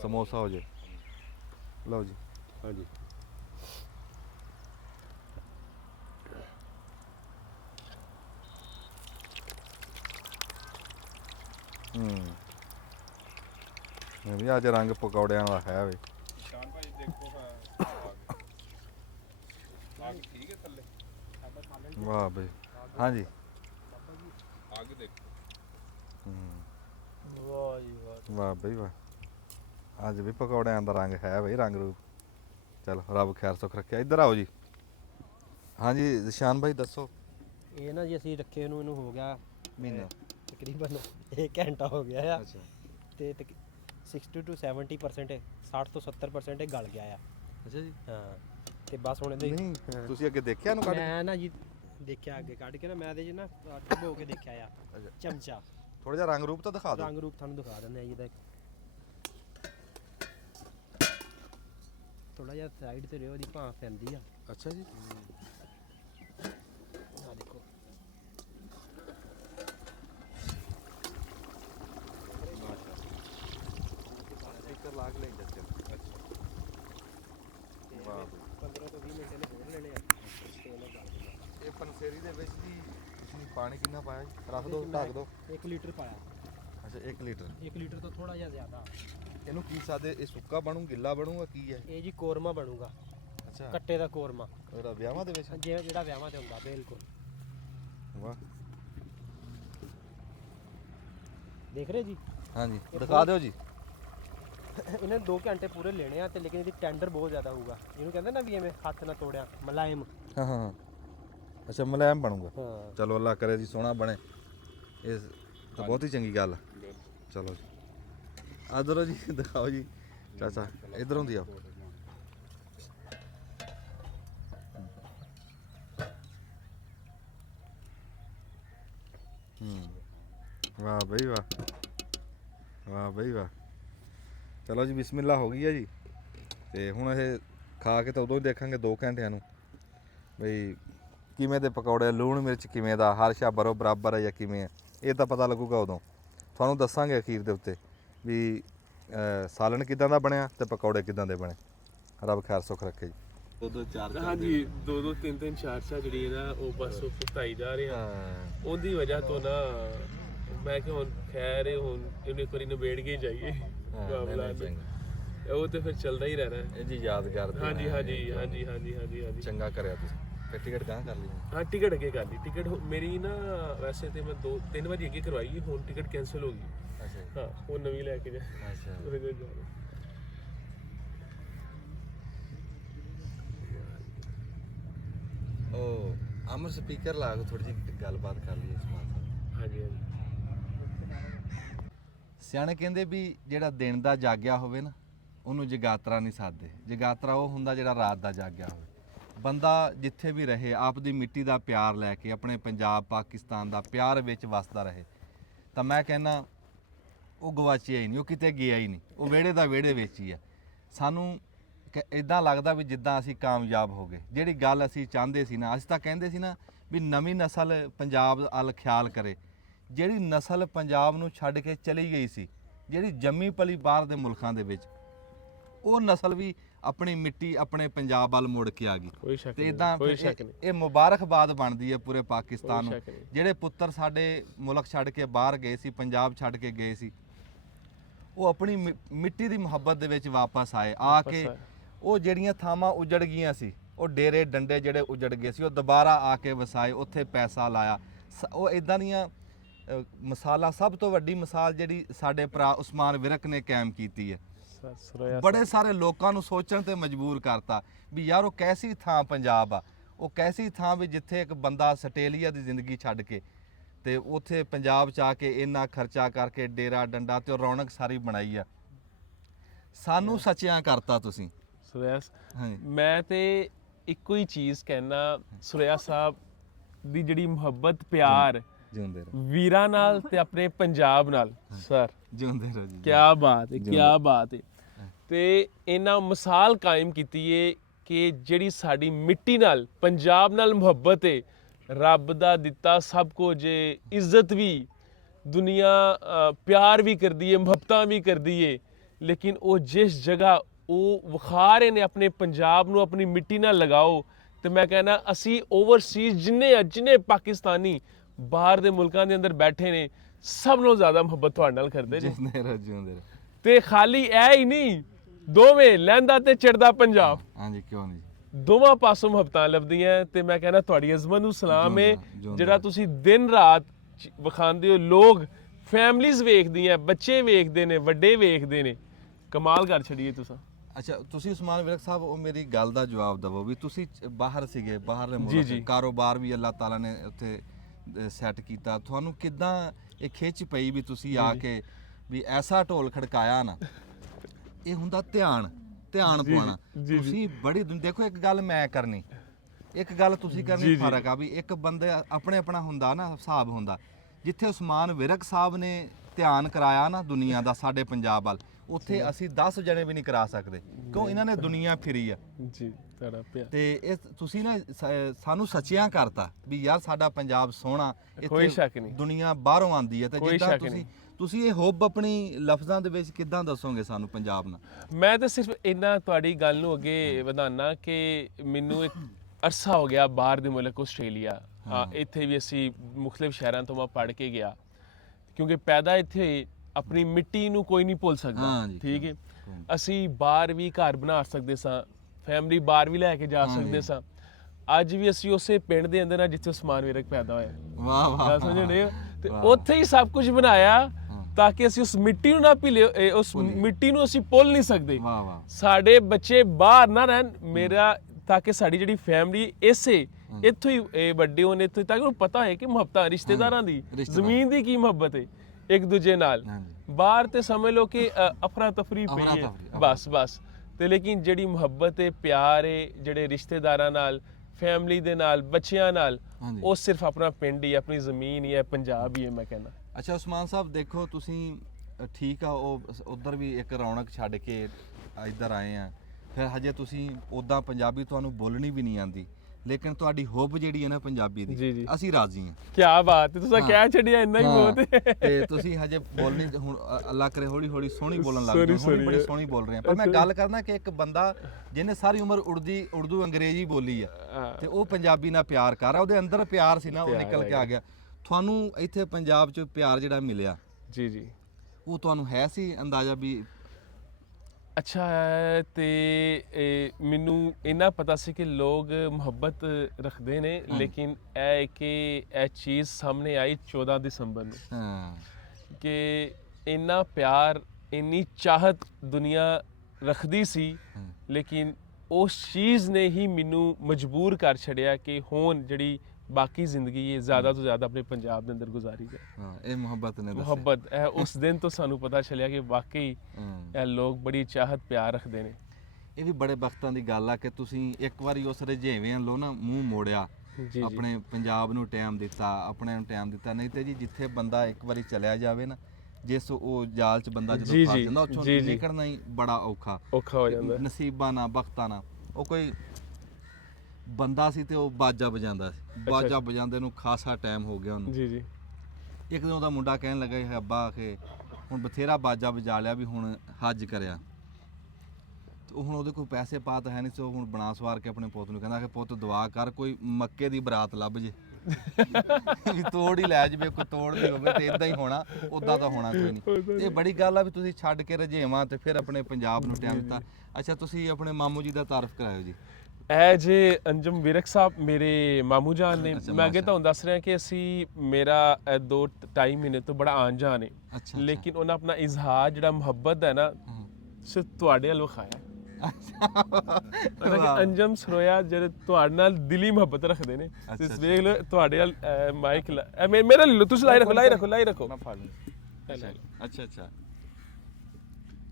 ਸਮੋਸਾ ਹੋ ਜਾਵੇ। ਲਓ ਜੀ ਹਾਂਜੀ ਇਹ ਵੀ ਅੱਜ ਰੰਗ ਪਕੌੜਿਆਂ ਦਾ ਹੈ ਵੇ। ਸ਼ਾਨ ਭਾਈ ਦੇਖੋ ਆਗ ਠੀਕ ਹੈ ਥੱਲੇ ਵਾਹ ਬਈ ਹਾਂਜੀ ਅੱਗ ਦੇਖੋ ਵਾਹ ਜੀ ਵਾਹ। ਵਾਹ ਬਈ ਵਾਹ ਅੱਜ ਵੀ ਪਕੌੜਿਆਂ ਦਾ ਰੰਗ ਹੈ ਬਈ ਰੰਗ ਰੂਪ। ਚਲੋ ਰੱਬ ਖੈਰ ਸੁੱਖ ਰੱਖਿਆ। ਇੱਧਰ ਆਓ ਜੀ। ਹਾਂਜੀ ਸ਼ਾਨ ਭਾਈ ਦੱਸੋ। ਇਹ ਨਾ ਜੀ ਅਸੀਂ ਰੱਖੇ ਨੂੰ ਇਹਨੂੰ ਹੋ ਗਿਆ ਮਹੀਨਾ ਤਕਰੀਬਨ 1 ਘੰਟਾ ਹੋ ਗਿਆ ਆ ਅੱਛਾ ਤੇ 60 to 70% 60 ਤੋਂ 70% ਇਹ ਗਲ ਗਿਆ ਆ। ਅੱਛਾ ਜੀ ਹਾਂ ਤੇ ਬਸ ਹੁਣ ਇਹਦੇ ਨਹੀਂ ਤੁਸੀਂ ਅੱਗੇ ਦੇਖਿਆ ਇਹਨੂੰ ਕੱਢ ਕੇ? ਮੈਂ ਨਾ ਜੀ ਦੇਖਿਆ ਅੱਗੇ ਕੱਢ ਕੇ ਨਾ ਮੈਂ ਇਹਦੇ 'ਚ ਨਾ ਡੁਬੋ ਕੇ ਦੇਖਿਆ ਆ ਚਮਚਾ ਥੋੜਾ ਜਿਹਾ ਰੰਗ ਰੂਪ ਤਾਂ ਦਿਖਾ ਦਿਓ। ਰੰਗ ਰੂਪ ਤੁਹਾਨੂੰ ਦਿਖਾ ਦਿੰਦੇ ਆ ਜੀ ਇਹਦਾ। ਥੋੜਾ ਜਿਹਾ ਸਾਈਡ ਤੇ ਰਿਓ ਦੀ ਭਾਂ ਪੈਂਦੀ ਆ। ਅੱਛਾ ਜੀ। ਆ ਦੇਖੋ ਸਪੀਕਰ ਲਾ ਕੇ ਲੈ ਜਾਂਦੇ। ਵਾਹ 15 ਤੋਂ 20 ਮਿੰਟ ਇਹਨੇ ਹੋਰ ਲੈਣੇ ਆ ਤੇ ਇਹਨਾਂ ਕਰ ਦੇਣਾ। ਇਹ ਪੰਸੇਰੀ ਦੇ ਵਿੱਚ ਜੀ ਤੁਸੀਂ ਪਾਣੀ ਕਿੰਨਾ ਪਾਇਆ ਜੀ? ਰੱਖ ਦਿਓ, ਢੱਕ ਦਿਓ। 1 ਲੀਟਰ ਪਾਇਆ। ਅੱਛਾ 1 ਲੀਟਰ। 1 ਲੀਟਰ ਤੋਂ ਥੋੜਾ ਜਿਹਾ ਜ਼ਿਆਦਾ। ਇਹਨੂੰ ਕੀ ਸਾਦੇ ਇਹ ਸੁੱਕਾ ਬਣੂ ਗਿੱਲਾ ਬਣੂਗਾ ਕੀ ਹੈ? ਇਹ ਜੀ ਕੋਰਮਾ ਬਣੂਗਾ, ਅੱਛਾ ਕੱਟੇ ਦਾ ਕੋਰਮਾ, ਉਹਦਾ ਵਿਆਹਾਂ ਦੇ ਵਿੱਚ। ਜਿਹੜਾ ਵਿਆਹਾਂ ਤੇ ਹੁੰਦਾ। ਬਿਲਕੁਲ ਵਾਹ ਦੇਖ ਰਹੇ ਜੀ। ਹਾਂਜੀ ਦਿਖਾ ਦਿਓ ਜੀ। ਇਹਨੇ 2 ਘੰਟੇ ਪੂਰੇ ਲੈਣੇ ਆ ਤੇ ਲੇਕਿਨ ਇਹਦੀ ਟੈਂਡਰ ਬਹੁਤ ਜ਼ਿਆਦਾ ਹੋਊਗਾ। ਇਹਨੂੰ ਕਹਿੰਦੇ ਨਾ ਵੀ ਐਵੇਂ ਹੱਥ ਨਾਲ ਤੋੜਿਆ ਮੁਲਾਇਮ। ਹਾਂ ਹਾਂ ਅੱਛਾ ਮੁਲਾਇਮ ਬਣੂਗਾ। ਹਾਂ ਚਲੋ ਅੱਲਾ ਕਰੇ ਜੀ ਸੋਹਣਾ ਬਣੇ। ਇਹ ਤਾਂ ਬਹੁਤ ਹੀ ਚੰਗੀ ਗੱਲ ਆ। ਚਲੋ ਜੀ ਆਦਰੋ ਜੀ ਦਿਖਾਓ ਜੀ ਚਾਚਾ ਇਧਰੋਂ ਦੀ ਆਓ। ਵਾਹ ਬਈ ਵਾਹ, ਵਾਹ ਬਈ ਵਾਹ। ਚਲੋ ਜੀ ਬਿਸਮਿਲ੍ਲਾ ਹੋ ਗਈ ਹੈ ਜੀ। ਤੇ ਹੁਣ ਇਹ ਖਾ ਕੇ ਤਾਂ ਉਦੋਂ ਹੀ ਦੇਖਾਂਗੇ 2 ਘੰਟਿਆਂ ਨੂੰ ਬਈ ਕਿਵੇਂ ਦੇ ਪਕੌੜੇ, ਲੂਣ ਮਿਰਚ ਕਿਵੇਂ ਦਾ, ਹਰ ਸ਼ਾ ਬਰੋ ਬਰਾਬਰ ਹੈ ਜਾਂ ਕਿਵੇਂ ਹੈ। ਇਹ ਤਾਂ ਪਤਾ ਲੱਗੂਗਾ ਉਦੋਂ, ਤੁਹਾਨੂੰ ਦੱਸਾਂਗੇ ਅਖੀਰ ਦੇ ਉੱਤੇ ਵੀ ਸਾਲਣ ਕਿਦਾਂ ਦਾ ਬਣਿਆ ਤੇ ਪਕੌੜੇ ਕਿਦਾਂ ਦੇ ਬਣੇ। ਰੱਬ ਖੈਰ ਸੁੱਖ ਰੱਖੇ ਜੀ। 2-2 4 ਹਾਂਜੀ 2-2 3-3 4 ਜਿਹੜੀ ਹੈ ਨਾ ਉਹ ਬਸ ਉਹ ਭੁਗਤਾਈ ਜਾ ਰਹੇ ਆ। ਉਹਦੀ ਵਜ੍ਹਾ ਤੋਂ ਨਾ ਮੈਂ ਕਿ ਹੁਣ ਖੈਰ ਹੁਣ ਇਹਨੂੰ ਇੱਕ ਵਾਰੀ ਨਿਬੇੜ ਕੇ ਜਾਈਏ ਮਾਮਲਾ। ਉਹ ਤੇ ਫਿਰ ਚੱਲਦਾ ਹੀ ਰਹਿਣਾ ਹੈ। ਇਹ ਜੀ ਯਾਦਗਾਰ ਦਿਨ ਹਾਂਜੀ ਹੈ। ਹਾਂਜੀ ਹਾਂਜੀ ਹਾਂਜੀ ਹਾਂਜੀ ਹਾਂਜੀ ਚੰਗਾ ਕਰਿਆ ਤੁਸੀਂ। ਫਿਰ ਟਿਕਟ ਕਹਾਂ ਕਰ ਲਈ? ਹਾਂ ਟਿਕਟ ਅੱਗੇ ਕਰ ਲਈ। ਟਿਕਟ ਮੇਰੀ ਨਾ ਵੈਸੇ ਤੇ ਮੈਂ 2-3 ਵਾਰੀ ਅੱਗੇ ਕਰਵਾਈ, ਹੁਣ ਟਿਕਟ ਕੈਂਸਲ ਹੋ ਗਈ। ਅੱਛਾ ਜੀ। ਹਾਂ ਹੁਣ ਨਵੀਂ ਲੈ ਕੇ ਜਾ। ਅੱਛਾ ਉਹਦੇ ਨਾਲ ਜਾ ਰਹੇ। ਉਹ ਅਮਰ ਸਪੀਕਰ ਲਾ ਕੇ ਥੋੜੀ ਜਿਹੀ ਗੱਲਬਾਤ ਕਰ ਲਈਏ ਇਸਮਾਨ ਸਾਹਿਬ। ਹਾਂਜੀ ਹਾਂਜੀ ਸਿਆਣੇ ਕਹਿੰਦੇ ਵੀ ਜਿਹੜਾ ਦਿਨ ਦਾ ਜਾਗਿਆ ਹੋਵੇ ਨਾ ਉਹਨੂੰ ਜਗਾਤਰਾ ਨਹੀਂ ਸਾਧਦੇ। ਜਗਾਤਰਾ ਉਹ ਹੁੰਦਾ ਜਿਹੜਾ ਰਾਤ ਦਾ ਜਾਗਿਆ ਹੋਵੇ। ਬੰਦਾ ਜਿੱਥੇ ਵੀ ਰਹੇ ਆਪ ਦੀ ਮਿੱਟੀ ਦਾ ਪਿਆਰ ਲੈ ਕੇ ਆਪਣੇ ਪੰਜਾਬ ਪਾਕਿਸਤਾਨ ਦਾ ਪਿਆਰ ਵਿੱਚ ਵਸਦਾ ਰਹੇ ਤਾਂ ਮੈਂ ਕਹਿੰਦਾ ਉਹ ਗਵਾਚਿਆ ਹੀ ਨਹੀਂ, ਉਹ ਕਿਤੇ ਗਿਆ ਹੀ ਨਹੀਂ, ਉਹ ਵਿਹੜੇ ਦਾ ਵਿਹੜੇ ਵਿੱਚ ਹੀ ਆ। ਸਾਨੂੰ ਇਦਾਂ ਲੱਗਦਾ ਵੀ ਜਿੱਦਾਂ ਅਸੀਂ ਕਾਮਯਾਬ ਹੋ ਗਏ। ਜਿਹੜੀ ਗੱਲ ਅਸੀਂ ਚਾਹੁੰਦੇ ਸੀ ਨਾ, ਅਸੀਂ ਤਾਂ ਕਹਿੰਦੇ ਸੀ ਨਾ ਵੀ ਨਵੀਂ ਨਸਲ ਪੰਜਾਬ ਵੱਲ ਖਿਆਲ ਕਰੇ। ਜਿਹੜੀ ਨਸਲ ਪੰਜਾਬ ਨੂੰ ਛੱਡ ਕੇ ਚਲੀ ਗਈ ਸੀ, ਜਿਹੜੀ ਜੰਮੀ ਪਲੀ ਬਾਹਰ ਦੇ ਮੁਲਕਾਂ ਦੇ ਵਿੱਚ, ਉਹ ਨਸਲ ਵੀ ਆਪਣੀ ਮਿੱਟੀ ਆਪਣੇ ਪੰਜਾਬ ਵੱਲ ਮੁੜ ਕੇ ਆ ਗਈ। ਕੋਈ ਸ਼ੱਕ ਤੇ ਨਹੀਂ, ਇਦਾਂ ਕੋਈ ਸ਼ੱਕ ਨਹੀਂ। ਇਹ ਮੁਬਾਰਕਬਾਦ ਬਣਦੀ ਹੈ ਪੂਰੇ ਪਾਕਿਸਤਾਨ ਨੂੰ। ਕੋਈ ਸ਼ੱਕ ਨਹੀਂ। ਜਿਹੜੇ ਪੁੱਤਰ ਸਾਡੇ ਮੁਲਕ ਛੱਡ ਕੇ ਬਾਹਰ ਗਏ ਸੀ, ਪੰਜਾਬ ਛੱਡ ਕੇ ਗਏ ਸੀ, ਉਹ ਆਪਣੀ ਮਿੱਟੀ ਦੀ ਮੁਹੱਬਤ ਦੇ ਵਿੱਚ ਵਾਪਸ ਆਏ। ਆ ਕੇ ਉਹ ਜਿਹੜੀਆਂ ਥਾਵਾਂ ਉਜੜ ਗਈਆਂ ਸੀ, ਉਹ ਡੇਰੇ ਡੰਡੇ ਜਿਹੜੇ ਉਜੜ ਗਏ ਸੀ, ਉਹ ਦੁਬਾਰਾ ਆ ਕੇ ਵਸਾਏ, ਉੱਥੇ ਪੈਸਾ ਲਾਇਆ। ਉਹ ਇਦਾਂ ਦੀਆਂ ਮਿਸਾਲਾਂ, ਸਭ ਤੋਂ ਵੱਡੀ ਮਿਸਾਲ ਜਿਹੜੀ ਸਾਡੇ ਭਰਾ ਉਸਮਾਨ ਵਿਰਕ ਨੇ ਕਾਇਮ ਕੀਤੀ ਹੈ। ਬੜੇ ਸਾਰੇ ਲੋਕਾਂ ਨੂੰ ਸੋਚਣ ਤੇ ਮਜਬੂਰ ਕਰਤਾ ਵੀ ਯਾਰ ਉਹ ਕੈਸੀ ਥਾਂ ਪੰਜਾਬ ਆ, ਉਹ ਕੈਸੀ ਥਾਂ ਵੀ ਜਿੱਥੇ ਇੱਕ ਬੰਦਾ ਆਸਟ੍ਰੇਲੀਆ ਦੀ ਜ਼ਿੰਦਗੀ ਛੱਡ ਕੇ ਤੇ ਉੱਥੇ ਪੰਜਾਬ ਚ ਆ ਕੇ ਇੰਨਾ ਖਰਚਾ ਕਰਕੇ ਡੇਰਾ ਡੰਡਾ ਤੇ ਉਹ ਰੌਣਕ ਸਾਰੀ ਬਣਾਈ ਆ। ਸਾਨੂੰ ਸੱਚਿਆਂ ਕਰਤਾ ਤੁਸੀਂ। ਸੁਰੇਸ਼ ਹਾਂਜੀ ਮੈਂ ਤੇ ਇੱਕੋ ਹੀ ਚੀਜ਼ ਕਹਿਣਾ, ਸੁਰੇਆ ਸਾਹਿਬ ਦੀ ਜਿਹੜੀ ਮੁਹੱਬਤ ਪਿਆਰ ਜਿਉਂਦੇ ਰਹੋ, ਵੀਰਾਂ ਨਾਲ ਤੇ ਆਪਣੇ ਪੰਜਾਬ ਨਾਲ ਸਰ ਜਿਉਂਦੇ ਰਹੋ ਜੀ। ਕੀ ਬਾਤ ਹੈ, ਕੀ ਬਾਤ ਹੈ। ਤੇ ਇਹਨਾਂ ਮਿਸਾਲ ਕਾਇਮ ਕੀਤੀ ਏ ਕਿ ਜਿਹੜੀ ਸਾਡੀ ਮਿੱਟੀ ਨਾਲ ਪੰਜਾਬ ਨਾਲ ਮੁਹੱਬਤ ਹੈ, ਰੱਬ ਦਾ ਦਿੱਤਾ ਸਭ ਕੁਝ ਏ, ਇੱਜ਼ਤ ਵੀ ਦੁਨੀਆ ਪਿਆਰ ਵੀ ਕਰਦੀ ਏ, ਮੁਹੱਬਤਾਂ ਵੀ ਕਰਦੀ ਏ, ਲੇਕਿਨ ਉਹ ਜਿਸ ਜਗ੍ਹਾ ਉਹ ਵਿਖਾ ਰਹੇ ਨੇ ਆਪਣੇ ਪੰਜਾਬ ਨੂੰ ਆਪਣੀ ਮਿੱਟੀ ਨਾਲ ਲਗਾਓ। ਤੇ ਮੈਂ ਕਹਿੰਦਾ ਅਸੀਂ ਓਵਰਸੀਜ਼ ਜਿੰਨੇ ਪਾਕਿਸਤਾਨੀ ਬਾਹਰ ਦੇ ਮੁਲਕਾਂ ਦੇ ਅੰਦਰ ਬੈਠੇ ਨੇ, ਸਭ ਨਾਲੋਂ ਜ਼ਿਆਦਾ ਮੁਹੱਬਤ ਤੁਹਾਡੇ ਨਾਲ ਕਰਦੇ ਨੇ। ਜਿਉਂਦੇ ਰਹੋ, ਜਿਉਂਦੇ ਰਹੋ। ਤੇ ਖਾਲੀ ਇਹ ਹੀ ਨਹੀਂ, ਦੋਵੇਂ ਲਹਿੰਦਾ ਤੇ ਚੜਦਾ ਪੰਜਾਬ, ਹਾਂਜੀ ਕਿਉਂ ਨਹੀਂ। ਦੋਵਾਂ ਪਾਸੋਂ ਮੁਹੱਬਤਾਂ ਲੱਭਦੀਆਂ। ਤੇ ਮੈਂ ਕਹਿੰਦਾ ਤੁਹਾਡੀ ਅਜ਼ਮਤ ਨੂੰ ਸਲਾਮ ਹੈ, ਜਿਉਂਦਾ ਜਿਹੜਾ ਤੁਸੀਂ ਦਿਨ ਰਾਤ ਵਿਖਾਉਂਦੇ ਹੋ। ਲੋਕ ਫੈਮਲੀਜ਼ ਵੇਖਦੀਆਂ, ਬੱਚੇ ਵੇਖਦੇ ਨੇ, ਵੱਡੇ ਵੇਖਦੇ ਨੇ। ਕਮਾਲ ਕਰ ਛੜੀਏ ਤੁਸੀਂ। ਅੱਛਾ ਤੁਸੀਂ ਉਸਮਾਨ ਵਿਰਕ ਸਾਹਿਬ ਉਹ ਮੇਰੀ ਗੱਲ ਦਾ ਜਵਾਬ ਦਿਵੋ ਵੀ ਤੁਸੀਂ ਬਾਹਰ ਸੀਗੇ, ਬਾਹਰਲੇ ਮੁਲਕ, ਜੀ। ਕਾਰੋਬਾਰ ਵੀ ਅੱਲਾਹ ਤਾਲਾ ਨੇ ਉੱਥੇ ਸੈੱਟ ਕੀਤਾ। ਤੁਹਾਨੂੰ ਕਿੱਦਾਂ ਇਹ ਖਿੱਚ ਪਈ ਵੀ ਤੁਸੀਂ ਆ ਕੇ ਵੀ ਐਸਾ ਢੋਲ ਖੜਕਾਇਆ ਨਾ? ਇਹ ਹੁੰਦਾ ਧਿਆਨ ਪਾਉਣਾ। ਤੁਸੀਂ ਬੜੀ ਦੇਖੋ, ਇੱਕ ਗੱਲ ਮੈਂ ਕਰਨੀ, ਇੱਕ ਗੱਲ ਤੁਸੀਂ ਕਰਨੀ, ਫਰਕ ਆ ਵੀ ਇੱਕ ਬੰਦੇ ਆਪਣੇ ਆਪਣਾ ਹੁੰਦਾ ਨਾ ਹਿਸਾਬ ਹੁੰਦਾ। ਜਿੱਥੇ ਉਸਮਾਨ ਵਿਰਕ ਸਾਹਿਬ ਨੇ ਧਿਆਨ ਕਰਾਇਆ ਨਾ ਦੁਨੀਆ ਦਾ ਸਾਡੇ ਪੰਜਾਬ ਵੱਲ, ਉੱਥੇ ਅਸੀਂ 10 ਜਣੇ ਵੀ ਨਹੀਂ ਕਰਾ ਸਕਦੇ ਕਿਉਂ ਇਹਨਾਂ ਨੇ ਦੁਨੀਆ ਫਿਰੀ ਆ। ਜੀ ਤੁਹਾਡਾ ਪਿਆਰ। ਤੇ ਇਹ ਤੁਸੀਂ ਨਾ ਸਾਨੂੰ ਸੱਚਿਆਂ ਕਰਤਾ ਵੀ ਯਾਰ ਸਾਡਾ ਪੰਜਾਬ ਸੋਹਣਾ, ਕੋਈ ਸ਼ੱਕ ਨਹੀਂ। ਦੁਨੀਆ ਬਾਹਰੋਂ ਆਂਦੀ ਹੈ ਤੇ ਕੋਈ ਜਿੱਦਾਂ ਸ਼ੱਕ ਨਹੀਂ। ਤੁਸੀਂ ਇਹ ਹੁੱਬ ਆਪਣੀ ਲਫ਼ਜ਼ਾਂ ਦੇ ਵਿੱਚ ਕਿੱਦਾਂ ਦੱਸੋਗੇ ਸਾਨੂੰ ਪੰਜਾਬ ਨਾਲ? ਮੈਂ ਤਾਂ ਸਿਰਫ ਇੰਨਾ ਤੁਹਾਡੀ ਗੱਲ ਨੂੰ ਅੱਗੇ ਵਧਾਉਣਾ ਕਿ ਮੈਨੂੰ ਇੱਕ ਅਰਸਾ ਹੋ ਗਿਆ ਬਾਹਰ ਦੇ ਮੁਲਕ ਆਸਟ੍ਰੇਲੀਆ, ਇੱਥੇ ਵੀ ਅਸੀਂ ਮੁxtਲਿਫ ਸ਼ਹਿਰਾਂ ਤੋਂ ਮੈਂ ਪੜ੍ਹ ਕੇ ਗਿਆ, ਕਿਉਂਕਿ ਪੈਦਾ ਇੱਥੇ ਹੋਏ, ਆਪਣੀ ਮਿੱਟੀ ਨੂੰ ਕੋਈ ਨਹੀਂ ਭੁੱਲ ਸਕਦਾ। ਹਾਂਜੀ, ਠੀਕ ਹੈ, ਅਸੀਂ ਬਾਹਰ ਵੀ ਘਰ ਬਣਾ ਸਕਦੇ ਸਾਂ, ਫੈਮਿਲੀ ਬਾਹਰ ਵੀ ਲੈ ਕੇ ਜਾ ਸਕਦੇ ਸਾਂ। ਅੱਜ ਵੀ ਅਸੀਂ ਉਸੇ ਪਿੰਡ ਦੇ ਅੰਦਰ ਆ ਜਿੱਥੇ ਉਸਮਾਨ ਵਿਰਕ ਪੈਦਾ ਹੋਇਆ। ਵਾਹ ਵਾਹ ਗੱਲ ਸਮਝ ਰਹੇ ਹੋ? ਤੇ ਉੱਥੇ ਹੀ ਸਭ ਕੁਝ ਬਣਾਇਆ ਤਾਂ ਕਿ ਅਸੀਂ ਉਸ ਮਿੱਟੀ ਨੂੰ ਨਾ ਭੁੱਲੀਏ, ਉਸ ਮਿੱਟੀ ਨੂੰ ਅਸੀਂ ਭੁੱਲ ਨਹੀਂ ਸਕਦੇ। ਵਾਹ ਵਾਹ ਸਾਡੇ ਬੱਚੇ ਬਾਹਰ ਨਾ ਰਹਿਣ, ਮੇਰਾ ਤਾਂ ਕਿ ਸਾਡੀ ਜਿਹੜੀ ਫੈਮਿਲੀ ਇਸੇ ਇੱਥੋਂ ਹੀ ਵੱਡੇ ਹੋਣ, ਇੱਥੋਂ ਤਾਂ ਕਿ ਉਹਨੂੰ ਪਤਾ ਹੈ ਕਿ ਮੁਹੱਬਤਾਂ ਰਿਸ਼ਤੇਦਾਰਾਂ ਦੀ, ਜ਼ਮੀਨ ਦੀ ਕੀ ਮੁਹੱਬਤ ਹੈ ਇੱਕ ਦੂਜੇ ਨਾਲ। ਬਾਹਰ ਤੇ ਸਮਝ ਲਓ ਕਿ ਅਫਰਾ ਤਫਰੀ ਪਈ ਹੈ ਬਸ। ਤੇ ਲੇਕਿਨ ਜਿਹੜੀ ਮੁਹੱਬਤ ਹੈ, ਪਿਆਰ ਹੈ, ਜਿਹੜੇ ਰਿਸ਼ਤੇਦਾਰਾਂ ਨਾਲ, ਫੈਮਿਲੀ ਦੇ ਨਾਲ, ਬੱਚਿਆਂ ਨਾਲ, ਉਹ ਸਿਰਫ ਆਪਣਾ ਪਿੰਡ ਹੀ, ਆਪਣੀ ਜ਼ਮੀਨ ਹੀ ਹੈ, ਪੰਜਾਬ ਹੀ ਹੈ, ਮੈਂ ਕਹਿੰਦਾ। ਅੱਛਾ ਉਸਮਾਨ ਸਾਹਿਬ ਦੇਖੋ ਤੁਸੀਂ ਠੀਕ ਆ, ਉਹ ਉਧਰ ਵੀ ਇੱਕ ਰੌਣਕ ਛੱਡ ਕੇ ਇੱਧਰ ਆਏ ਆ, ਫਿਰ ਹਜੇ ਤੁਸੀਂ ਉਦਾਂ ਪੰਜਾਬੀ ਤੁਹਾਨੂੰ ਬੋਲਣੀ ਵੀ ਨਹੀਂ ਆਂਦੀ, ਲੇਕਿਨ ਤੁਹਾਡੀ ਹੁੱਬ ਜਿਹੜੀ ਹੈ ਨਾ ਪੰਜਾਬੀ ਦੀ, ਅਸੀਂ ਰਾਜ਼ੀ ਹਾਂ। ਕੀ ਬਾਤ ਹੈ, ਤੁਸੀਂ ਕਹਿ ਛੱਡਿਆ ਇੰਨਾ ਹੀ ਬਹੁਤ ਹੈ। ਤੇ ਤੁਸੀਂ ਹਜੇ ਬੋਲਣੀ, ਹੁਣ ਅੱਲਾ ਕਰੇ ਹੌਲੀ ਹੌਲੀ ਸੋਹਣੀ ਬੋਲਣ ਲੱਗ ਜਾਓ, ਹੁਣ ਬੜੀ ਸੋਹਣੀ ਬੋਲ ਰਹੇ ਆ। ਪਰ ਮੈਂ ਗੱਲ ਕਰਨਾ ਕਿ ਇੱਕ ਬੰਦਾ ਜਿਹਨੇ ਸਾਰੀ ਉਮਰ ਉਰਦੂ ਅੰਗਰੇਜ਼ੀ ਬੋਲੀ ਆ ਤੇ ਉਹ ਪੰਜਾਬੀ ਨਾਲ ਪਿਆਰ ਕਰ ਰਿਹਾ, ਉਹਦੇ ਅੰਦਰ ਪਿਆਰ ਸੀ ਨਾ, ਉਹ ਨਿਕਲ ਕੇ ਆ ਗਿਆ। ਤੁਹਾਨੂੰ ਇੱਥੇ ਪੰਜਾਬ 'ਚ ਪਿਆਰ ਜਿਹੜਾ ਮਿਲਿਆ, ਜੀ ਉਹ ਤੁਹਾਨੂੰ ਹੈ ਸੀ ਅੰਦਾਜ਼ਾ ਵੀ? ਅੱਛਾ, ਤੇ ਮੈਨੂੰ ਇੰਨਾ ਪਤਾ ਸੀ ਕਿ ਲੋਕ ਮੁਹੱਬਤ ਰੱਖਦੇ ਨੇ, ਲੇਕਿਨ ਇਹ ਕਿ ਇਹ ਚੀਜ਼ ਸਾਹਮਣੇ ਆਈ 14 ਦਸੰਬਰ ਨੂੰ ਕਿ ਇੰਨਾ ਪਿਆਰ, ਇੰਨੀ ਚਾਹਤ ਦੁਨੀਆ ਰੱਖਦੀ ਸੀ, ਲੇਕਿਨ ਉਸ ਚੀਜ਼ ਨੇ ਹੀ ਮੈਨੂੰ ਮਜਬੂਰ ਕਰ ਛੱਡਿਆ ਕਿ ਹੁਣ ਜਿਹੜੀ ਬਾਕੀ ਜ਼ਿੰਦਗੀ ਹੈ ਜ਼ਿਆਦਾ ਤੋਂ ਜ਼ਿਆਦਾ ਆਪਣੇ ਪੰਜਾਬ ਦੇ ਅੰਦਰ ਗੁਜ਼ਾਰੀ ਜਾਏ। ਇਹ ਮੁਹੱਬਤ ਨੇ ਮੁਹੱਬਤ, ਇਹ ਉਸ ਦਿਨ ਤੋਂ ਸਾਨੂੰ ਪਤਾ ਚੱਲਿਆ ਕਿ ਵਾਕਈ ਇਹ ਲੋਕ ਬੜੀ ਚਾਹਤ ਪਿਆਰ ਰੱਖਦੇ ਨੇ। ਇਹ ਵੀ ਬੜੇ ਬਖਤਾਂ ਦੀ ਗੱਲ ਆ ਕਿ ਤੁਸੀਂ ਇੱਕ ਵਾਰੀ ਉਸ ਰਜੇਵਿਆਂ ਲੋ ਨਾ ਮੂੰਹ ਮੋੜਿਆ, ਆਪਣੇ ਪੰਜਾਬ ਨੂੰ ਟਾਈਮ ਦਿੱਤਾ, ਆਪਣੇ ਨੂੰ ਟਾਈਮ ਦਿੱਤਾ। ਨਹੀਂ ਤੇ ਜੀ ਜਿੱਥੇ ਬੰਦਾ ਇੱਕ ਵਾਰੀ ਚਲਿਆ ਜਾਵੇ ਨਾ, ਜਿਸ ਉਹ ਜਾਲ 'ਚ ਬੰਦਾ ਜਦੋਂ ਫਸ ਜਾਂਦਾ, ਉੱਥੋਂ ਨਿਕਲਣਾ ਹੀ ਬੜਾ ਔਖਾ ਹੋ ਜਾਂਦਾ। ਨਸੀਬਾਂ ਨਾਲ, ਬਖਤਾਂ ਨਾਲ। ਉਹ ਕੋਈ ਬੰਦਾ ਸੀ ਤੇ ਉਹ ਬਾਜਾ ਵਜਾਉਂਦਾ ਸੀ, ਬਾਜਾ ਵਜਾਉਂਦੇ ਨੂੰ ਖਾਸਾ ਟਾਈਮ ਹੋ ਗਿਆ ਉਹਨੂੰ। ਜੀ ਇੱਕ ਦਿਨ ਉਹਦਾ ਮੁੰਡਾ ਕਹਿਣ ਲੱਗਾ ਹੈ ਅੱਬਾ ਕਿ ਹੁਣ ਬਥੇਰਾ ਬਾਜਾ ਵਜਾ ਲਿਆ, ਵੀ ਹੁਣ ਹੱਜ ਕਰਿਆ। ਤੇ ਹੁਣ ਉਹਦੇ ਕੋਲ ਪੈਸੇ ਪਾ ਤਾਂ ਹੈ ਨਹੀਂ ਸੀ, ਉਹ ਹੁਣ ਬਣਾ ਸਵਾਰ ਕੇ ਆਪਣੇ ਪੁੱਤ ਨੂੰ ਕਹਿੰਦਾ ਕਿ ਪੁੱਤ ਦੁਆ ਕਰ ਕੋਈ ਮੱਕੇ ਦੀ ਬਰਾਤ ਲੱਭ ਜੇ ਵੀ ਤੋੜ ਹੀ ਲੈ ਜਾਵੇ, ਕੋਈ ਤੋੜ ਨਹੀਂ ਹੋਵੇ ਤੇ ਇਦਾਂ ਹੀ ਹੋਣਾ, ਉਦਾਂ ਤਾਂ ਹੋਣਾ ਕੋਈ ਨਹੀਂ। ਇਹ ਬੜੀ ਗੱਲ ਆ ਵੀ ਤੁਸੀਂ ਛੱਡ ਕੇ ਰਜੇਵਾਂ ਤੇ ਫਿਰ ਆਪਣੇ ਪੰਜਾਬ ਨੂੰ ਟਾਈਮ ਦਿੱਤਾ। ਅੱਛਾ ਤੁਸੀਂ ਆਪਣੇ ਮਾਮੂ ਜੀ ਦਾ ਤਾਰਫ ਕਰਾਇਓ ਜੀ। ਇਹ ਜੇ ਅੰਜਮ ਵਿਰਕ ਸਾਹਿਬ ਮੇਰੇ ਮਾਮੂ ਜਾਨ ਨੇ। ਮੈਂ ਅੱਗੇ ਤੁਹਾਨੂੰ ਦੱਸ ਰਿਹਾ ਕਿ ਅਸੀਂ ਮੇਰਾ 2-2.5 ਮਹੀਨੇ ਤੋਂ ਬੜਾ ਆਣ ਜਾਣ ਹੈ, ਲੇਕਿਨ ਉਹਨਾਂ ਆਪਣਾ ਇਜ਼ਹਾਰ ਜਿਹੜਾ ਮੁਹੱਬਤ ਹੈ ਨਾ ਸਿਰਫ ਤੁਹਾਡੇ ਵੱਲ ਵਿਖਾਇਆ। ਅੰਜਮ ਸਰੋਇਆ ਜਿਹੜੇ ਤੁਹਾਡੇ ਨਾਲ ਦਿਲੀ ਮੁਹੱਬਤ ਰੱਖਦੇ ਨੇ। ਤੁਸੀਂ ਵੇਖ ਲਓ ਤੁਹਾਡੇ ਵੱਲ ਮਾਈਕ ਮੇਰਾ ਲੈ ਲਓ, ਤੁਸੀਂ ਲਾਈ ਰੱਖੋ। ਮੈਂ ਫੜ ਲਿਆ। ਅੱਛਾ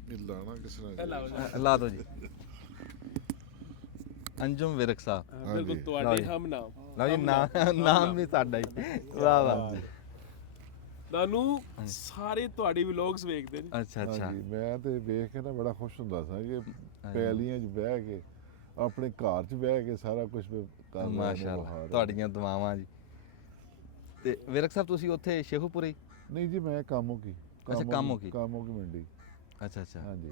ਇਹ ਲਾਣਾ ਕਿਸ ਤਰ੍ਹਾਂ? ਲਾ ਦੋ ਜੀ। ਅੰਜਮ ਵਿਰਕ ਸਾਹਿਬ, ਬਿਲਕੁਲ ਤੁਹਾਡੇ ਹਮ ਨਾਮ। ਲਓ ਜੀ, ਨਾਮ ਵੀ ਸਾਡਾ ਹੀ। ਵਾਹ ਵਾਹ। ਤੁਹਾਨੂੰ ਸਾਰੇ ਤੁਹਾਡੇ ਵਲੌਗਸ ਵੇਖਦੇ ਨੇ। ਅੱਛਾ ਮੈਂ ਤੇ ਵੇਖ ਕੇ ਨਾ ਬੜਾ ਖੁਸ਼ ਹੁੰਦਾ ਸਾਂ ਕਿ ਪੈਲੀਆਂ 'ਚ ਬਹਿ ਕੇ, ਆਪਣੇ ਘਰ 'ਚ ਬਹਿ ਕੇ ਸਾਰਾ ਕੁਝ ਕਰ। ਮਾਸ਼ਾਅੱਲਾ, ਤੁਹਾਡੀਆਂ ਦੁਆਵਾਂ ਜੀ। ਤੇ ਵਿਰਕ ਸਾਹਿਬ ਤੁਸੀਂ ਉੱਥੇ ਸ਼ੇਖੂਪੁਰੇ? ਨਹੀਂ ਜੀ, ਮੈਂ ਕਾਮੋ ਕੀ ਮੰਡੀ। ਅੱਛਾ ਹਾਂਜੀ।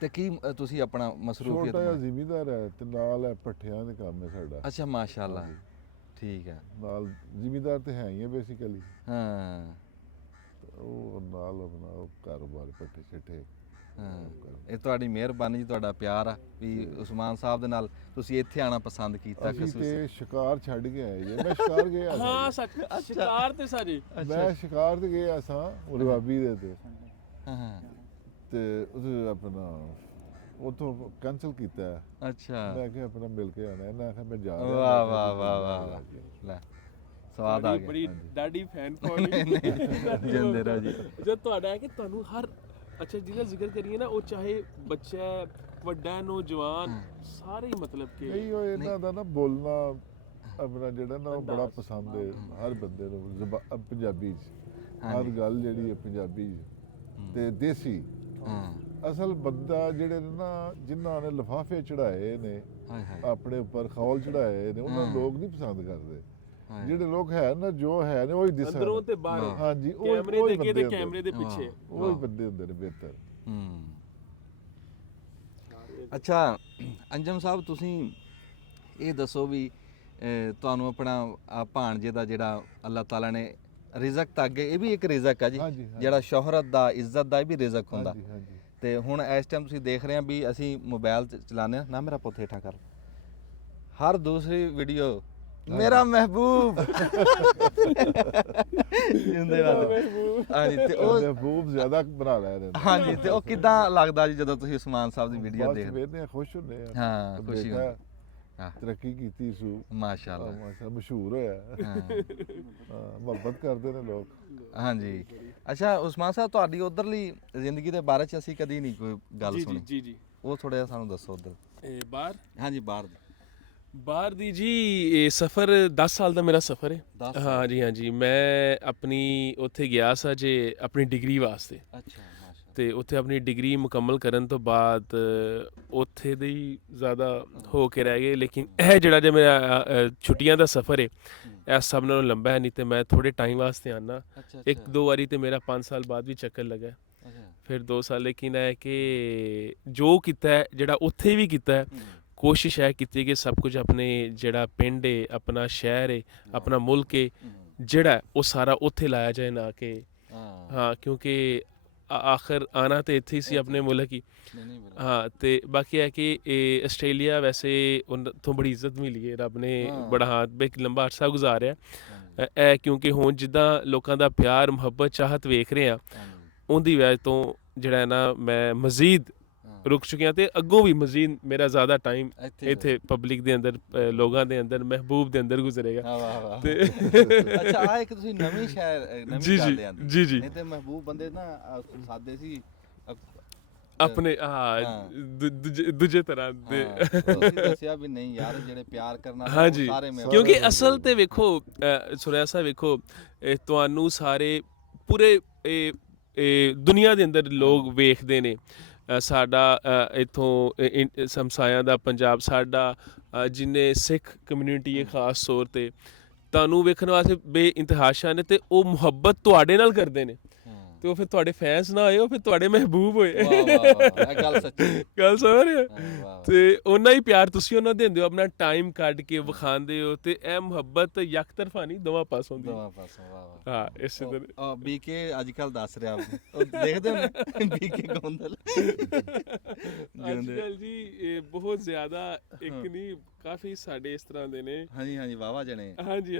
ਤੇ ਕੀ ਤੁਸੀਂ ਆਪਣਾ ਮਸਰੂਫੀਅਤ? ਛੋਟਾ ਜਿਹਾ ਜ਼ਿਮੀਂਦਾਰ ਹੈ ਤੇ ਨਾਲ ਹੈ ਪੱਠਿਆਂ ਦੇ ਕੰਮ ਹੈ ਸਾਡਾ। ਅੱਛਾ ਮਾਸ਼ਾਅੱਲਾ, ਠੀਕ ਹੈ। ਨਾਲ ਜ਼ਿਮੀਂਦਾਰ ਤੇ ਹੈ ਹੀ ਹੈ ਬੇਸਿਕਲੀ। ਹਾਂ, ਉਹ ਨਾਲ ਆਪਣਾ ਕਾਰੋਬਾਰ ਪੱਠੇ ਛੱਠੇ। ਇਹ ਤੁਹਾਡੀ ਮਿਹਰਬਾਨੀ ਜੀ, ਤੁਹਾਡਾ ਪਿਆਰ ਆ ਵੀ ਉਸਮਾਨ ਸਾਹਿਬ ਦੇ ਨਾਲ ਤੁਸੀਂ ਇੱਥੇ ਆਣਾ ਪਸੰਦ ਕੀਤਾ। ਅਸੀਂ ਤੇ ਸ਼ਿਕਾਰ ਛੱਡ ਕੇ ਆਏ ਜੀ। ਮੈਂ ਸ਼ਿਕਾਰ ਗਿਆ ਹਾਂ ਸੱਚ, ਸ਼ਿਕਾਰ ਤੇ ਸਾਰੇ ਮੈਂ ਸ਼ਿਕਾਰ ਤੇ ਗਿਆ ਸਾਂ ਰਵਾਬੀ ਦੇ ਤੇ। ਹਾਂ ਤੇ ਉਹ ਆਪਣਾ ਉਥੋਂ ਕੈਂਸਲ ਕੀਤਾ। ਅੱਛਾ, ਮੈਂ ਕਿਹਾ ਆਪਣਾ ਮਿਲ ਕੇ ਆਣਾ। ਇਹਨਾਂ ਆਖਿਆ ਮੈਂ ਜਾ ਵਾਹ ਵਾਹ ਵਾਹ ਵਾਹ, ਲੈ ਸਵਾਦ ਆ ਗਿਆ। ਬੜੀ ਡਾਡੀ ਫੈਨ ਫੋਲੋਇੰਗ ਜਿੰਦੇ ਰਹੋ ਜੀ। ਜਦ ਤੁਹਾਡਾ ਹੈ ਕਿ ਤੁਹਾਨੂੰ ਹਰ ਅੱਛਾ ਜਿਹਦਾ ਜ਼ਿਕਰ ਕਰੀਏ ਨਾ, ਉਹ ਚਾਹੇ ਬੱਚਾ, ਵੱਡਾ, ਨੌਜਵਾਨ, ਸਾਰੇ ਹੀ ਮਤਲਬ ਕਿ ਨਹੀਂ, ਉਹ ਇਹਨਾਂ ਦਾ ਨਾ ਬੋਲਣਾ ਆਪਣਾ ਜਿਹੜਾ ਨਾ ਉਹ ਬੜਾ ਪਸੰਦ ਹੈ ਹਰ ਬੰਦੇ ਨੂੰ। ਪੰਜਾਬੀ 'ਚ ਹਰ ਗੱਲ ਜਿਹੜੀ ਹੈ ਪੰਜਾਬੀ 'ਚ ਤੇ ਦੇਸੀ ਹਾਂ ਅਸਲ ਬੰਦਾ ਜਿਹੜੇ ਨੇ ਨਾ ਜਿਨ੍ਹਾਂ ਨੇ ਲਿਫਾਫੇ ਚੜਾਏ ਨੇ ਹਾਏ ਹਾਏ ਆਪਣੇ ਉੱਪਰ ਖੌਲ ਚੜਾਏ ਨੇ ਉਹਨਾਂ ਨੂੰ ਲੋਕ ਨਹੀਂ ਪਸੰਦ ਕਰਦੇ। ਹਾਂ। ਜਿਹੜੇ ਲੋਕ ਹੈ ਨਾ ਜੋ ਹੈ ਨੇ ਉਹੀ ਦਿਸਣ ਅੰਦਰੋਂ ਤੇ ਬਾਹਰੋਂ ਹਾਂਜੀ ਕੈਮਰੇ ਦੇ ਅੱਗੇ ਤੇ ਬੰਦੇ ਕੈਮਰੇ ਦੇ ਪਿੱਛੇ ਉਹ ਹੀ ਬੰਦੇ ਹੁੰਦੇ ਨੇ ਬਿਹਤਰ। ਅੱਛਾ ਅੰਜਮ ਸਾਹਿਬ ਤੁਸੀਂ ਇਹ ਦੱਸੋ ਵੀ ਤੁਹਾਨੂੰ ਆਪਣਾ ਭਾਣਜੇ ਦਾ ਜਿਹੜਾ ਅੱਲਾਹ ਤਾਲਾ ਨੇ ਰਿਜ਼ਕ ਤਾਂ ਅੱਗੇ ਇਹ ਵੀ ਇੱਕ ਰਿਜ਼ਕ ਆ ਜੀ ਹਾਂਜੀ, ਹਾਂਜੀ। ਜਿਹੜਾ ਸ਼ੋਹਰਤ ਦਾ ਇੱਜ਼ਤ ਦਾ ਇਹ ਵੀ ਰਿਜ਼ਕ ਹੁੰਦਾ ਹਾਂਜੀ ਹਾਂਜੀ ਤੇ ਹੁਣ ਇਸ ਟਾਈਮ ਤੁਸੀਂ ਦੇਖ ਰਹੇ ਆ ਵੀ ਅਸੀਂ ਮੋਬਾਈਲ ਚਲਾਉਂਦੇ ਆ ਨਾ ਮੇਰਾ ਪੁੱਤ ਹੇਠਾਂ ਕਰ ਹਰ ਦੂਸਰੀ ਵੀਡੀਓ ਮੇਰਾ ਮਹਿਬੂਬ ਜਿੰਦੇ ਵਾਲਾ ਹਾਂਜੀ ਤੇ ਉਹ ਮਹਿਬੂਬ ਜ਼ਿਆਦਾ ਬਣਾ ਲੈ ਰਹੇ ਨੇ। ਹਾਂਜੀ ਤੇ ਉਹ ਕਿਦਾਂ ਲੱਗਦਾ ਜੀ ਜਦੋਂ ਤੁਸੀਂ ਉਸਮਾਨ ਸਾਹਿਬ ਦੀ ਵੀਡੀਓ ਬਸ ਦੇਖਦੇ ਵੇਖਦੇ ਆ ਖੁਸ਼ ਹੁੰਦੇ ਆ। ਹਾਂ, ਖੁਸ਼ੀ ਦੇਖਿਆ, ਹੁੰਦੀ। ਹਾਂ ਤਰੱਕੀ ਕੀਤੀ ਸੂ ਮਾਸ਼ਾਅੱਲਾ ਮਾਸ਼ਾ ਮਸ਼ਹੂਰ ਹੋਇਆ। ਹਾਂ ਹਾਂ ਮੁਹੱਬਤ ਕਰਦੇ ਨੇ ਲੋਕ। ਹਾਂਜੀ ਅੱਛਾ ਉਸਮਾਨ ਸਾਹਿਬ ਤੁਹਾਡੀ ਉਧਰਲੀ ਜ਼ਿੰਦਗੀ ਦੇ ਬਾਰੇ ਚ ਅਸੀਂ ਕਦੀ ਨਹੀਂ ਕੋਈ ਗੱਲ ਸੁਣੀ ਜੀ ਉਹ ਥੋੜਾ ਜਿਹਾ ਸਾਨੂੰ ਦੱਸੋ ਉਧਰ ਇਹ ਬਾਹਰ ਹਾਂਜੀ ਬਾਹਰ ਦੀ ਜੀ ਇਹ ਸਫ਼ਰ 10 ਸਾਲ ਦਾ ਮੇਰਾ ਸਫ਼ਰ ਹੈ 10 ਸਾਲ। ਹਾਂਜੀ ਮੈਂ ਆਪਣੀ ਉੱਥੇ ਗਿਆ ਸਾਂ ਜੇ ਆਪਣੀ ਡਿਗਰੀ ਵਾਸਤੇ ਅੱਛਾ ਮਾਸ਼ਾਅੱਲਾ ਤੇ ਉੱਥੇ ਆਪਣੀ ਡਿਗਰੀ ਮੁਕੰਮਲ ਕਰਨ ਤੋਂ ਬਾਅਦ ਉੱਥੇ ਦੇ ਹੀ ਜ਼ਿਆਦਾ ਹੋ ਕੇ ਰਹਿ ਗਏ ਲੇਕਿਨ ਇਹ ਜਿਹੜਾ ਜੇ ਮੇਰਾ ਛੁੱਟੀਆਂ ਦਾ ਸਫ਼ਰ ਹੈ ਇਹ ਸਭ ਨਾਲੋਂ ਲੰਬਾ ਹੈ ਨਹੀਂ ਤੇ ਮੈਂ ਥੋੜੇ ਟਾਈਮ ਵਾਸਤੇ ਆਨਾ ਅੱਛਾ ਇੱਕ ਦੋ ਵਾਰੀ ਤੇ ਮੇਰਾ 5 ਸਾਲ ਬਾਅਦ ਵੀ ਚੱਕਰ ਲੱਗਾ ਅੱਛਾ ਫਿਰ 2 ਸਾਲ ਲੇਕਿਨ ਹੈ ਕਿ ਜੋ ਕੀਤਾ ਹੈ ਜਿਹੜਾ ਉੱਥੇ ਵੀ ਕੀਤਾ ਹੈ ਕੋਸ਼ਿਸ਼ ਹੈ ਕੀਤੀ ਕਿ ਸਭ ਕੁਝ ਆਪਣੇ ਜਿਹੜਾ ਪਿੰਡ ਹੈ ਆਪਣਾ ਸ਼ਹਿਰ ਹੈ ਆਪਣਾ ਮੁਲਕ ਹੈ ਜਿਹੜਾ ਉਹ ਸਾਰਾ ਉੱਥੇ ਲਾਇਆ ਜਾਏ ਨਾ ਕਿ ਹਾਂ ਕਿਉਂਕਿ ਆਖਰ ਆਣਾ ਤੇ ਇੱਥੇ ਹੀ ਸੀ ਆਪਣੇ ਮੁਲਕ ਹੀ ਹਾਂ ਤੇ ਬਾਕੀ ਹੈ ਕਿ ਇਹ ਆਸਟ੍ਰੇਲੀਆ ਵੈਸੇ ਉੱਥੋਂ ਬੜੀ ਇੱਜ਼ਤ ਮਿਲੀ ਹੈ ਰੱਬ ਨੇ ਬੜਾ ਹਾਂ ਇੱਕ ਲੰਬਾ ਅਰਸਾ ਗੁਜ਼ਾਰਿਆ ਇਹ ਕਿਉਂਕਿ ਹੁਣ ਜਿੱਦਾਂ ਲੋਕਾਂ ਦਾ ਪਿਆਰ ਮੁਹੱਬਤ ਚਾਹਤ ਵੇਖ ਰਹੇ ਆ ਉਹਦੀ ਵਜ੍ਹਾ ਤੋਂ ਜਿਹੜਾ ਨਾ ਮੈਂ ਮਜ਼ੀਦ ਰੁਕ ਚੁੱਕਿਆ ਤੇ ਅੱਗੋਂ ਵੀ ਮਜ਼ੀਦ ਮੇਰਾ ਜ਼ਿਆਦਾ ਟਾਈਮ ਇੱਥੇ ਪਬਲਿਕ ਦੇ ਅੰਦਰ ਲੋਕਾਂ ਦੇ ਅੰਦਰ ਮਹਿਬੂਬ ਦੇ ਅੰਦਰ ਗੁਜ਼ਰੇਗਾ ਤੇ ਅੱਛਾ ਆ ਇੱਕ ਤੁਸੀਂ ਨਵੀਂ ਸ਼ਹਿਰ ਨਵੀਂ ਗੱਲ ਲਿਆਂਦੀ ਜੀ ਨਹੀਂ ਤੇ ਮਹਿਬੂਬ ਬੰਦੇ ਨਾ ਸਾਦੇ ਸੀ ਆਪਣੇ ਦੂਜੇ ਤਰ੍ਹਾਂ ਦੇ ਤੁਸੀਂ ਦੱਸਿਆ ਵੀ ਨਹੀਂ ਯਾਰ ਜਿਹੜੇ ਪਿਆਰ ਕਰਨ ਵਾਲੇ ਹਾਂਜੀ ਸਾਰੇ ਮਹਿਬੂਬ ਕਿਉਂਕਿ ਅਸਲ ਤੇ ਵੇਖੋ ਸੁਰਿਆ ਸਾਹਿਬ ਵੇਖੋ ਤੁਹਾਨੂੰ ਸਾਰੇ ਪੂਰੇ ਦੁਨੀਆ ਦੇ ਅੰਦਰ ਲੋਕ ਵੇਖਦੇ ਨੇ ਸਾਡਾ ਇੱਥੋਂ ਸਮਸਾਇਆਂ ਦਾ ਪੰਜਾਬ ਸਾਡਾ ਜਿੰਨੇ ਸਿੱਖ ਕਮਿਊਨਿਟੀ ਹੈ ਖਾਸ ਤੌਰ 'ਤੇ ਤੁਹਾਨੂੰ ਵੇਖਣ ਵਾਸਤੇ ਬੇਇੰਤਹਾਸ਼ਾ ਨੇ ਤੇ ਉਹ ਮੁਹੱਬਤ ਤੁਹਾਡੇ ਨਾਲ ਕਰਦੇ ਨੇ ਤੇ ਉਹ ਫਿਰ ਤੁਹਾਡੇ ਫੈਨਸ ਨਾ ਹੋਏ ਉਹ ਫਿਰ ਤੁਹਾਡੇ ਮਹਿਬੂਬ ਹੋਏ ਵਾਹ ਗੱਲ ਸੱਚੀ ਗੱਲ ਸਮਝ ਰਹੇ ਹੋ ਤੇ ਉਹਨਾਂ ਹੀ ਪਿਆਰ ਤੁਸੀਂ ਉਹਨਾਂ ਦੇ ਦਿੰਦੇ ਹੋ ਆਪਣਾ ਟਾਈਮ ਕੱਢ ਕੇ ਵਿਖਾਉਂਦੇ ਹੋ ਤੇ ਇਹ ਮੁਹੱਬਤ ਇੱਕ ਤਰਫਾ ਨਹੀਂ ਦੋਵਾਂ ਪਾਸੋਂ ਹੁੰਦੀ ਦੋਵਾਂ ਪਾਸੋਂ ਵਾਹ ਹਾਂ ਇਸੇ ਤਰ੍ਹਾਂ ਬੀਕੇ ਅੱਜ ਕੱਲ ਦੱਸ ਰਿਹਾ ਉਹ ਦੇਖਦੇ ਹੋ ਬੀਕੇ ਗੋਂਦਲ ਅੱਜ ਕੱਲ ਜੀ ਇਹ ਬਹੁਤ ਜ਼ਿਆਦਾ ਇੱਕ ਨਹੀਂ ਕਾਫੀ ਸਾਡੇ ਇਸ ਤਰ੍ਹਾਂ ਦੇ ਨੇ ਹਾਂਜੀ ਵਾਵਾ ਜਣੇ ਹਾਂਜੀ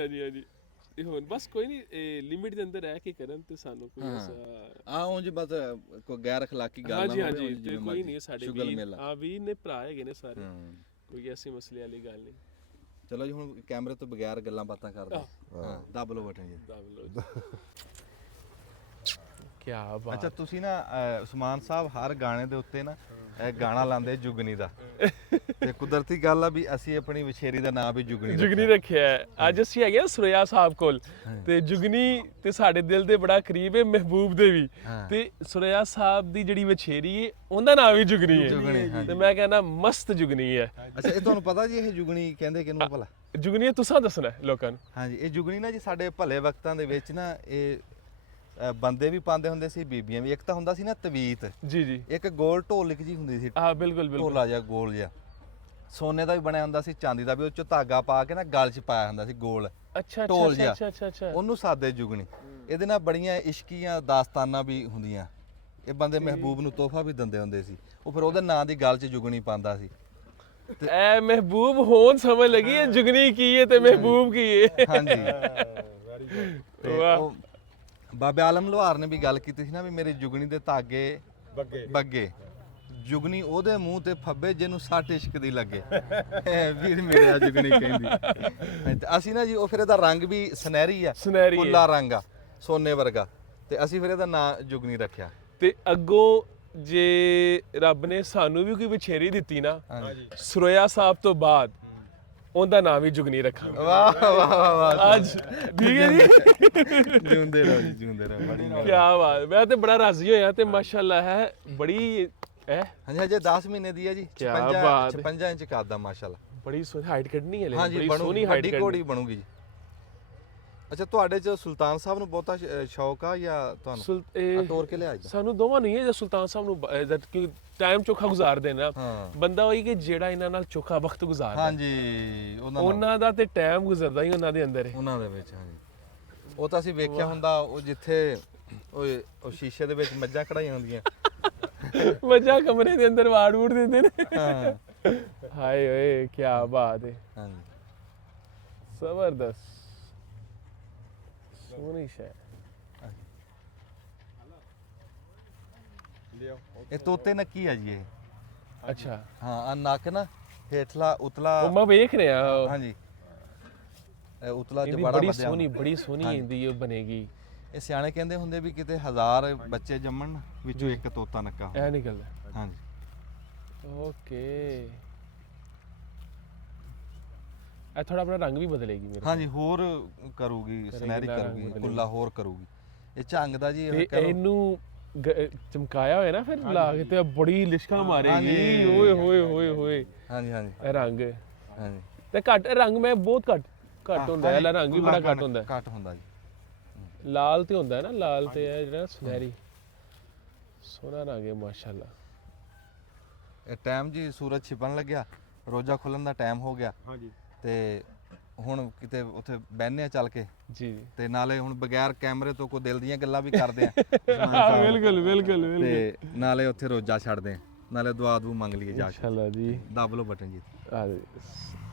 ਤੇ ਹੁਣ ਬਸ ਕੋਈ ਨਹੀਂ ਲਿਮਿਟ ਦੇ ਅੰਦਰ ਰਹਿ ਕੇ ਕਰਨ ਤੇ ਸਾਨੂੰ ਕੋਈ ਐਸਾ ਉਂਝ ਬਸ ਕੋਈ ਗੈਰ ਅਖਲਾਕੀ ਗੱਲ ਨਾ ਹਾਂਜੀ ਤੇ ਕੋਈ ਨਹੀਂ ਸਾਡੇ ਵੀ ਵੀ ਨੇ ਭਰਾ ਹੈਗੇ ਨੇ ਸਾਰੇ ਕੋਈ ਐਸੀ ਮਸਲੇ ਵਾਲੀ ਗੱਲ ਨਹੀਂ ਚਲੋ ਜੀ ਹੁਣ ਕੈਮਰੇ ਤੋਂ ਬਗੈਰ ਗੱਲਾਂ ਬਾਤਾਂ ਕਰਦੇ ਹਾਂ ਦੱਬ ਲਓ ਬਟਨ ਜੀ ਕੀ ਬਾਤ ਅੱਛਾ ਤੁਸੀਂ ਨਾ ਉਸਮਾਨ ਸਾਹਿਬ ਹਰ ਗਾਣੇ ਦੇ ਉੱਤੇ ਨਾ ਇਹ ਗਾਣਾ ਲਾਉਂਦੇ ਜੁਗਨੀ ਦਾ ਤੇ ਕੁਦਰਤੀ ਗੱਲ ਆ ਵੀ ਅਸੀਂ ਆਪਣੀ ਵਿਛੇਰੀ ਦਾ ਨਾਮ ਵੀ ਜੁਗਨੀ ਰੱਖਿਆ ਹੈ ਅੱਜ ਅਸੀਂ ਹੈਗੇ ਸੁਰਿਆ ਸਾਹਿਬ ਕੋਲ ਤੇ ਜੁਗਨੀ ਤੇ ਸਾਡੇ ਦਿਲ ਦੇ ਬੜਾ ਕਰੀਬ ਹੈ ਮਹਿਬੂਬ ਦੇ ਵੀ ਤੇ ਸੁਰਿਆ ਸਾਹਿਬ ਦੀ ਜਿਹੜੀ ਵਿਛੇਰੀ ਹੈ ਉਹਦਾ ਨਾਮ ਵੀ ਜੁਗਨੀ ਹੈ ਤੇ ਮੈਂ ਕਹਿੰਦਾ ਮਸਤ ਜੁਗਨੀ ਹੈ ਅੱਛਾ ਇਹ ਤੁਹਾਨੂੰ ਪਤਾ ਜੀ ਇਹ ਜੁਗਨੀ ਕਹਿੰਦੇ ਕਿਹਨੂੰ ਭਲਾ ਜੁਗਨੀ ਤੁਸੀਂ ਦੱਸਣਾ ਲੋਕਾਂ ਨੂੰ ਹਾਂਜੀ ਇਹ ਜੁਗਨੀ ਨਾ ਜੀ ਸਾਡੇ ਭਲੇ ਵਕਤਾਂ ਦੇ ਵਿੱਚ ਨਾ ਇਹ ਬੰਦੇ ਵੀ ਪਾਉਂਦੇ ਹੁੰਦੇ ਸੀ ਬੀਬੀਆਂ ਵੀ ਇੱਕ ਤਾਂ ਹੁੰਦਾ ਸੀ ਨਾ ਤਵੀਤ ਜੀ ਇੱਕ ਗੋਲ ਢੋਲਕ ਜੀ ਹੁੰਦੀ ਸੀ ਹਾਂ ਬਿਲਕੁਲ ਢੋਲਾ ਜਿਹਾ ਗੋਲ ਜਿਹਾ ਸੋਨੇ ਦਾ ਵੀ ਬਣਿਆ ਹੁੰਦਾ ਸੀ ਚਾਂਦੀ ਦਾ ਵੀ ਉਹ ਚ ਧਾਗਾ ਪਾ ਕੇ ਨਾ ਗਲ 'ਚ ਪਾਇਆ ਹੁੰਦਾ ਸੀ ਗੋਲ ਅੱਛਾ ਉਹਨੂੰ ਸਾਦੇ ਜੁਗਨੀ ਇਹਦੇ ਨਾਲ ਬੜੀਆਂ ਇਸ਼ਕੀਆਂ ਦਾਸਤਾਨਾਂ ਵੀ ਹੁੰਦੀਆਂ ਇਹ ਬੰਦੇ ਮਹਿਬੂਬ ਨੂੰ ਤੋਹਫਾ ਵੀ ਦਿੰਦੇ ਹੁੰਦੇ ਸੀ ਉਹ ਫਿਰ ਉਹਦੇ ਨਾਂ ਦੀ ਗਲ 'ਚ ਜੁਗਨੀ ਪਾਉਂਦਾ ਸੀ ਐ ਮਹਿਬੂਬ ਹੋਣ ਸਮਝ ਲੱਗੀ ਇਹ ਜੁਗਨੀ ਕੀ ਹੈ ਤੇ ਮਹਿਬੂਬ ਕੀ ਹੈ ਹਾਂਜੀ ਵਾਹ ਬਾਬੇ ਆਲਮ ਲੋਹਾਰ ਨੇ ਵੀ ਗੱਲ ਕੀਤੀ ਸੀ ਨਾ ਵੀ ਮੇਰੀ ਜੁਗਨੀ ਦੇ ਧਾਗੇ ਬੱਗੇ ਜੁਗਨੀ ਉਹਦੇ ਮੂੰਹ ਤੇ ਫੱਬੇ ਜਿਹਨੂੰ ਸੱਟ ਇਸ਼ਕ ਦੀ ਲੱਗੇ ਵੀਰ ਮੇਰੇ ਆ ਜੁਗਨੀ ਕਹਿੰਦੀ ਅਸੀਂ ਨਾ ਜੀ ਉਹ ਫਿਰ ਇਹਦਾ ਰੰਗ ਵੀ ਸੁਨਹਿਰੀ ਆ ਫੁੱਲਾ ਰੰਗ ਆ ਸੋਨੇ ਵਰਗਾ ਤੇ ਅਸੀਂ ਫਿਰ ਇਹਦਾ ਨਾਂ ਜੁਗਨੀ ਰੱਖਿਆ ਤੇ ਅੱਗੋਂ ਜੇ ਰੱਬ ਨੇ ਸਾਨੂੰ ਵੀ ਕੋਈ ਵਿਛੇਰੀ ਦਿੱਤੀ ਨਾ ਸੁਰਿਆ ਸਾਹਿਬ ਤੋਂ ਬਾਅਦ ਉਹਦਾ ਨਾਮ ਵੀ ਜੁਗਨੀ ਰੱਖਾਂਗੇ। ਵਾਹ ਵਾਹ ਵਾਹ ਅੱਜ ਠੀਕ ਹੈ ਜੀ। ਜਿਉਂਦੇ ਰਹੋ ਜੀ, ਜਿਉਂਦੇ ਰਹੋ। ਬੜੀ ਕੀ ਬਾਤ, ਮੈਂ ਤੇ ਬੜਾ ਰਾਜ਼ੀ ਹੋਇਆ ਤੇ ਮਾਸ਼ਾਅੱਲਾ ਹੈ ਬੜੀ ਹੈ ਹਾਂਜੀ ਹਜੇ 10 ਮਹੀਨੇ ਦੀ ਹੈ ਜੀ। ਕਿਆ 56 ਬਾਤ ਹੈ। 56 ਇੰਚ ਕੱਦ ਦਾ ਮਾਸ਼ਾਅੱਲਾ। ਬੜੀ ਸੋਹਣੀ ਹਾਈਟ ਕੱਢਣੀ ਹੈ, ਹਾਂਜੀ ਬੜੀ ਬਣੂਗੀ, ਸੋਹਣੀ ਹਾਈਟ ਵੱਡੀ ਕੱਢਣੀ। ਘੋੜੀ ਬਣੂਗੀ ਜੀ। ਅੱਛਾ ਤੁਹਾਡੇ ਚ ਸੁਲਤਾਨ ਸਾਹਿਬ ਨੂੰ ਬਹੁਤਾ ਸ਼ੌਕ ਆ ਜਾਂ ਤੁਹਾਨੂੰ ਆ ਤੋਰ ਕੇ ਲਿਆ ਜੀ? ਸਾਨੂੰ ਦੋਵਾਂ ਨਹੀਂ ਹੈ ਜੇ ਸੁਲਤਾਨ ਸਾਹਿਬ ਨੂੰ ਜਦ ਕਿ ਟਾਈਮ ਚੋਖਾ ਗੁਜ਼ਾਰਦੇ ਨਾ ਹਾਂ ਬੰਦਾ ਉਹੀ ਕਿ ਜਿਹੜਾ ਇਹਨਾਂ ਨਾਲ ਚੋਖਾ ਵਕਤ ਗੁਜ਼ਾਰਦਾ ਹਾਂਜੀ ਉਹਨਾਂ ਨਾਲ, ਉਹਨਾਂ ਦਾ ਤੇ ਟਾਈਮ ਗੁਜ਼ਰਦਾ ਹੀ ਉਹਨਾਂ ਦੇ ਅੰਦਰ ਹੈ। ਉਹਨਾਂ ਦੇ ਵਿੱਚ ਹਾਂਜੀ। ਉਹ ਤਾਂ ਅਸੀਂ ਵੇਖਿਆ ਹੁੰਦਾ ਉਹ ਜਿੱਥੇ ਉਹ ਸ਼ੀਸ਼ੇ ਦੇ ਵਿੱਚ ਮੱਝਾਂ ਕਢਾਈਆਂ ਹੁੰਦੀਆਂ। ਮੱਝਾਂ ਕਮਰੇ ਦੇ ਅੰਦਰ ਵਾੜ ਵੂੜ ਦਿੰਦੇ ਨੇ। ਹਾਂ ਹਾਏ ਓਏ ਕੀ ਬਾਤ ਹੈ, ਹਾਂਜੀ ਜ਼ਬਰਦਸਤ ਸੋਹਣੀ ਸ਼ੈ। ਇਹ ਤੋਤੇ ਨੱਕੀ ਆ ਜੀ ਇਹ। ਅੱਛਾ ਹਾਂ ਆ ਨੱਕ ਨਾ ਹੇਠਲਾ ਉਤਲਾ, ਉਹ ਮੈਂ ਵੇਖ ਰਿਹਾ ਹਾਂਜੀ ਇਹ ਉਤਲਾ ਇਹਦੀ ਜਬਾੜਾ ਬੜੀ ਵਧਿਆ ਸੋਹਣੀ ਹੁੰਦਾ। ਬੜੀ ਸੋਹਣੀ ਹਾਂਜੀ। ਇਹਦੀ ਉਹ ਬਣੇਗੀ। ਇਹ ਸਿਆਣੇ ਕਹਿੰਦੇ ਹੁੰਦੇ ਵੀ ਕਿਤੇ 1000 ਬੱਚੇ ਜੰਮਣ ਵਿੱਚੋਂ ਇੱਕ ਤੋਤਾ ਨੱਕਾ ਹੁੰਦਾ। ਇਹ ਨਿਕਲਦਾ। ਹਾਂਜੀ ਓਕੇ ਇਹ ਥੋੜਾ ਆਪਣਾ ਰੰਗ ਵੀ ਬਦਲੇਗੀ ਮੇਰੇ ਹਾਂਜੀ ਹੋਰ ਕਰੂਗੀ, ਸੁਨਹਿਰੀ ਰੰਗ ਕਰੂਗੀ, ਬਦਲੇਗੀ। ਕੁੱਲਾ ਹੋਰ ਕਰੂਗੀ। ਇਹ ਝੰਗ ਦਾ ਜੀ ਤੇ ਇਹ ਕਹਿ ਲਓ। ਇਹਨੂੰ ਚਮਕਾਇਆ ਹੋਇਆ ਨਾ ਫਿਰ ਲਾ ਕੇ ਤੇ ਬੜੀ ਲਿਸ਼ਕਾਂ ਮਾਰੇਗੀ। ਓਏ ਹੋਏ ਹੋਏ ਹੋਏ ਹਾਂਜੀ ਹਾਂਜੀ ਇਹ ਰੰਗ ਹਾਂਜੀ ਤੇ ਘੱਟ ਰੰਗ ਮੈਂ ਬਹੁਤ ਘੱਟ ਹੁੰਦਾ ਹੈ। ਇਹਦਾ ਰੰਗ ਵੀ ਬੜਾ ਘੱਟ ਹੁੰਦਾ ਹੈ। ਘੱਟ ਹੁੰਦਾ ਜੀ। ਲਾਲ ਤੇ ਹੁੰਦਾ ਹੈ ਨਾ, ਲਾਲ ਤੇ ਹੈ ਜਿਹੜਾ ਸੁਨਹਿਰੀ ਸੋਹਣਾ ਰੰਗ ਹੈ ਮਾਸ਼ਾਅੱਲਾ। ਇਹ ਟਾਈਮ ਜੀ ਸੂਰਜ ਛਿਪਣ ਲੱਗਿਆ, ਰੋਜ਼ਾ ਖੁੱਲਣ ਦਾ ਟਾਈਮ ਹੋ ਗਿਆ ਹਾਂਜੀ ਤੇ ਹੁਣ ਕਿਤੇ ਉੱਥੇ ਬਹਿਨੇ ਆ ਚੱਲ ਕੇ ਜੀ ਤੇ ਨਾਲੇ ਹੁਣ ਬਗੈਰ ਕੈਮਰੇ ਤੋਂ ਕੋਈ ਦਿਲ ਦੀਆਂ ਗੱਲਾਂ ਵੀ ਕਰਦੇ ਆ ਬਿਲਕੁਲ ਬਿਲਕੁਲ ਬਿਲਕੁਲ ਤੇ ਨਾਲੇ ਉੱਥੇ ਰੋਜ਼ਾ ਛੱਡਦੇ ਆ, ਨਾਲੇ ਦੁਆ ਦੂ ਮੰਗ ਲਈਏ ਜਾ ਕੇ। ਮਾਸ਼ਾਅੱਲਾ ਜੀ। ਦੱਬ ਲਓ ਬਟਨ ਜੀ। ਆ